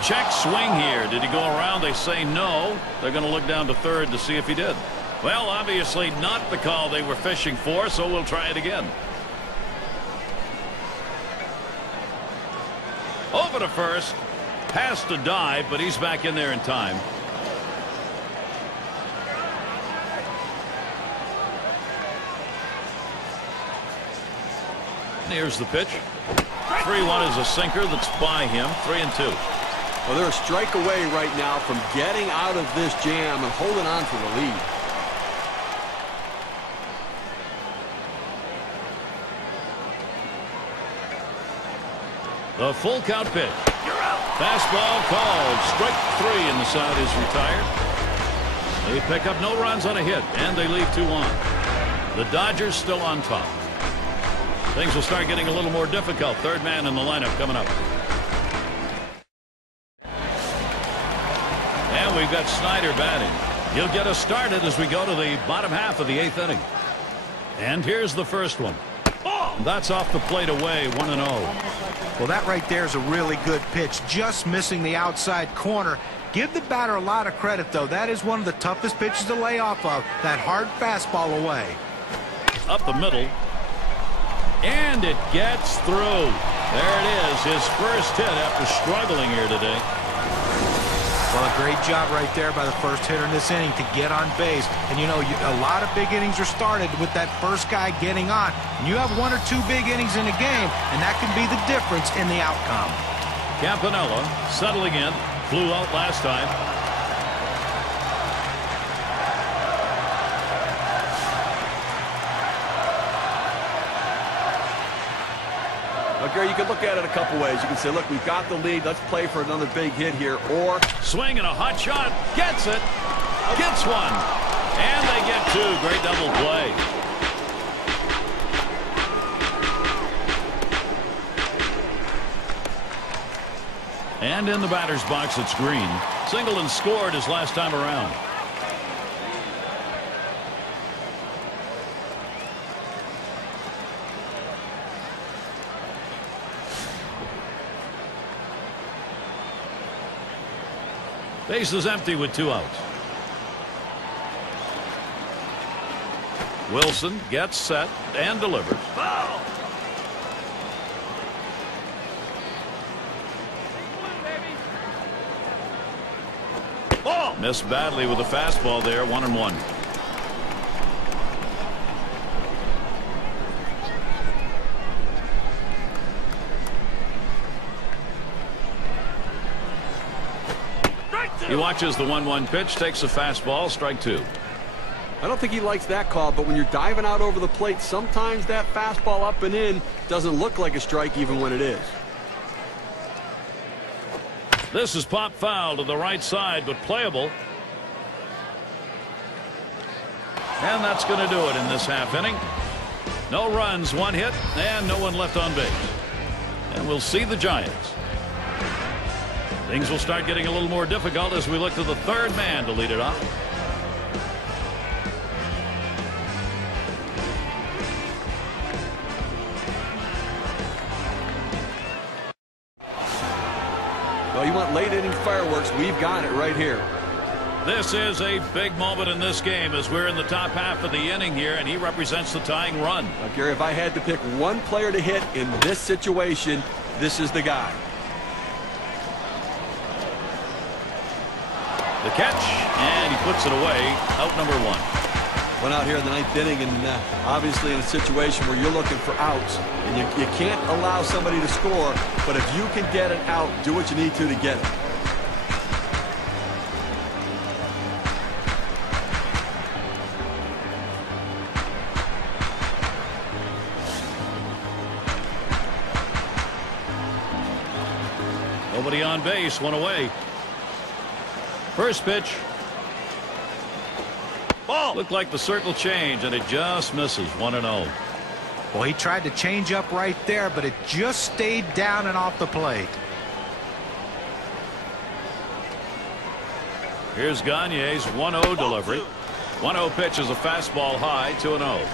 Check swing here. Did he go around? They say no. They're going to look down to third to see if he did. Well, obviously not the call they were fishing for, so we'll try it again. Over to first. Past a dive, but he's back in there in time. Here's the pitch. 3-1 is a sinker that's by him. 3-2. Well, they're a strike away right now from getting out of this jam and holding on to the lead. The full count pitch. Fastball called. Strike 3, and the side is retired. They pick up no runs on a hit, and they leave 2 on. The Dodgers still on top. Things will start getting a little more difficult. Third man in the lineup coming up. And we've got Snyder batting. He'll get us started as we go to the bottom half of the 8th inning. And here's the first one. That's off the plate away, 1-0. Well, that right there is a really good pitch. Just missing the outside corner. Give the batter a lot of credit, though. That is one of the toughest pitches to lay off of. That hard fastball away. Up the middle. And it gets through. There it is, his first hit after struggling here today. Well, a great job right there by the first hitter in this inning to get on base. And, you know, a lot of big innings are started with that first guy getting on. And you have 1 or 2 big innings in a game, and that can be the difference in the outcome. Campanella settling in. Flew out last time. Gary, you can look at it a couple ways. You can say, look, we've got the lead. Let's play for another big hit here. Or swing and a hot shot. Gets it. Gets one. And they get 2. Great double play. And in the batter's box, it's Green. Singled and scored his last time around. Base is empty with 2 outs. Wilson gets set and delivers. Foul. Ball. Missed badly with a fastball there. 1-1. He watches the 1-1 pitch, takes a fastball, strike 2. I don't think he likes that call, but when you're diving out over the plate, sometimes that fastball up and in doesn't look like a strike even when it is. This is pop foul to the right side, but playable. And that's going to do it in this half inning. No runs, 1 hit, and no one left on base. And we'll see the Giants. Things will start getting a little more difficult as we look to the third man to lead it off. Well, you want late inning fireworks, we've got it right here. This is a big moment in this game as we're in the top half of the inning here, and he represents the tying run. Now, Gary, if I had to pick one player to hit in this situation, this is the guy. The catch, and he puts it away, out number 1. Went out here in the 9th inning, and obviously in a situation where you're looking for outs, and you can't allow somebody to score, but if you can get it out, do what you need to get it. Nobody on base, 1 away. First pitch. Ball. Looked like the circle change, and it just misses. 1-0. Well, he tried to change up right there, but it just stayed down and off the plate. Here's Gagne's 1-0 delivery. 1-0 pitch is a fastball high, 2-0.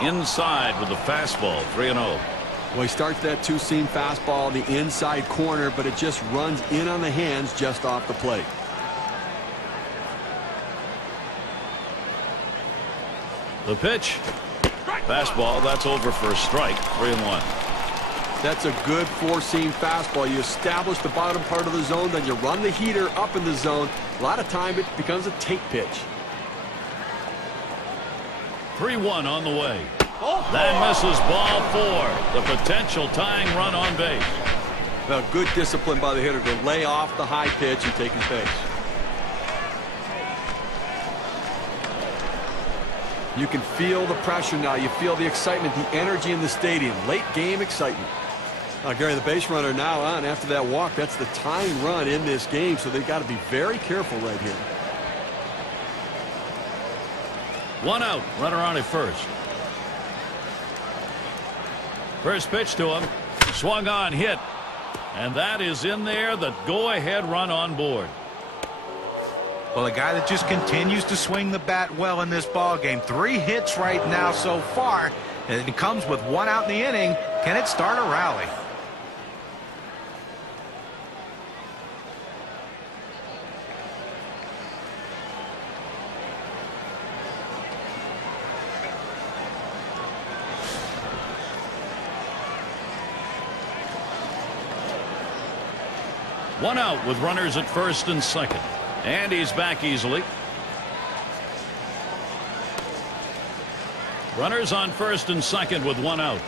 Inside with the fastball, 3-0. Well, he starts that two-seam fastball the inside corner, but it just runs in on the hands just off the plate. The pitch. Fastball, that's over for a strike, 3-1. That's a good four-seam fastball. You establish the bottom part of the zone, then you run the heater up in the zone. A lot of time it becomes a take pitch. 3-1 on the way. That misses, ball 4. The potential tying run on base. Well, good discipline by the hitter to lay off the high pitch and take his base. You can feel the pressure now. You feel the excitement, the energy in the stadium. Late game excitement. Now, Gary, the base runner now on after that walk. That's the tying run in this game, so they've got to be very careful right here. 1 out, runner on at first. First pitch to him, swung on, hit, and that is in there. The go-ahead run on board. Well, a guy that just continues to swing the bat well in this ball game. 3 hits right now so far, and it comes with 1 out in the inning. Can it start a rally? One out with runners at first and second. And he's back easily. Runners on first and second with 1 out.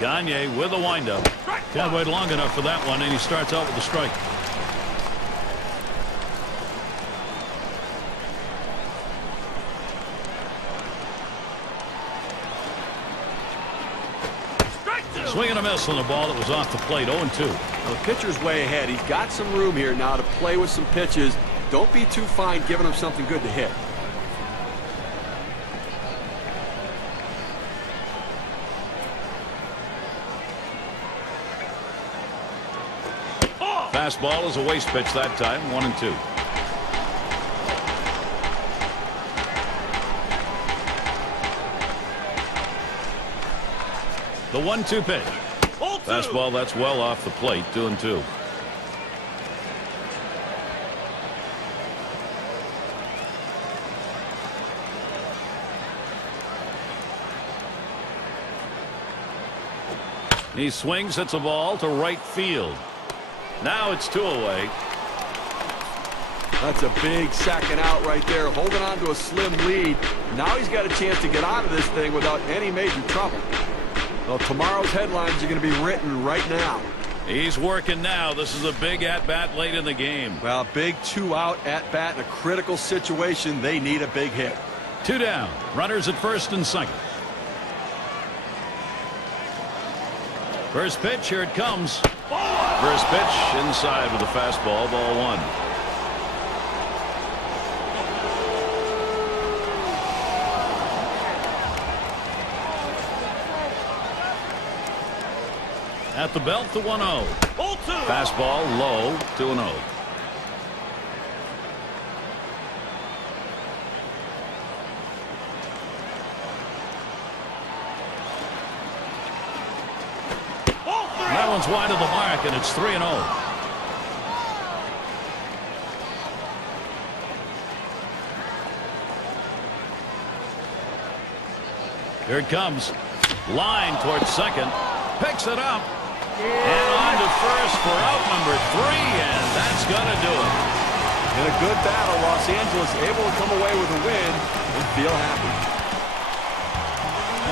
Gagne with a windup. Can't wait long enough for that one, and he starts out with a strike. Swing and a miss on the ball that was off the plate. 0-2. Well, the pitcher's way ahead. He's got some room here now to play with some pitches. Don't be too fine giving him something good to hit. Fastball is a waste pitch that time. 1-2. The 1-2 pitch. Fastball that's well off the plate. 2-2. He swings, hits a ball to right field. Now it's 2 away. That's a big second out right there, holding on to a slim lead. Now he's got a chance to get out of this thing without any major trouble. Well, tomorrow's headlines are going to be written right now. He's working now. This is a big at-bat late in the game. Well, big 2-out at-bat in a critical situation. They need a big hit. 2 down. Runners at first and second. First pitch, here it comes. First pitch inside with a fastball, ball 1. At the belt, the 1-0. Fastball low, 2-0. That one's wide of the mark, and it's 3-0. Here it comes. Line towards second. Picks it up. And on to first for out number 3, and that's going to do it. In a good battle, Los Angeles able to come away with a win and feel happy.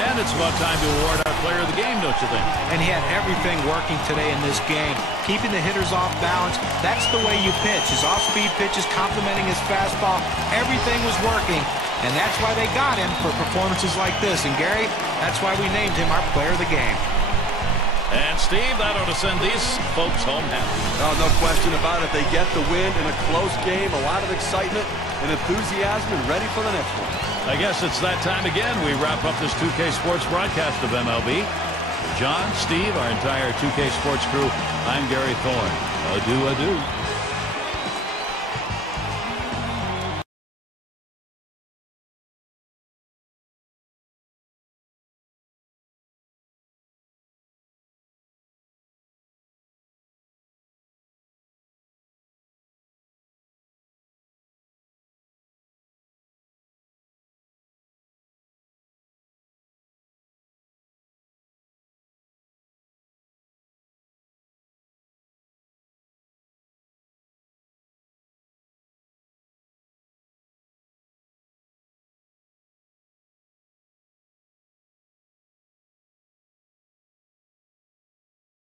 And it's about time to award our player of the game, don't you think? And he had everything working today in this game. Keeping the hitters off balance, that's the way you pitch. His off-speed pitches complementing his fastball, everything was working. And that's why they got him for performances like this. And Gary, that's why we named him our player of the game. And Steve, that ought to send these folks home happy. Oh, no question about it. They get the win in a close game, a lot of excitement and enthusiasm, and ready for the next one. I guess it's that time again. We wrap up this 2K Sports broadcast of MLB. For John, Steve, our entire 2K Sports crew, I'm Gary Thorne. Adieu, adieu.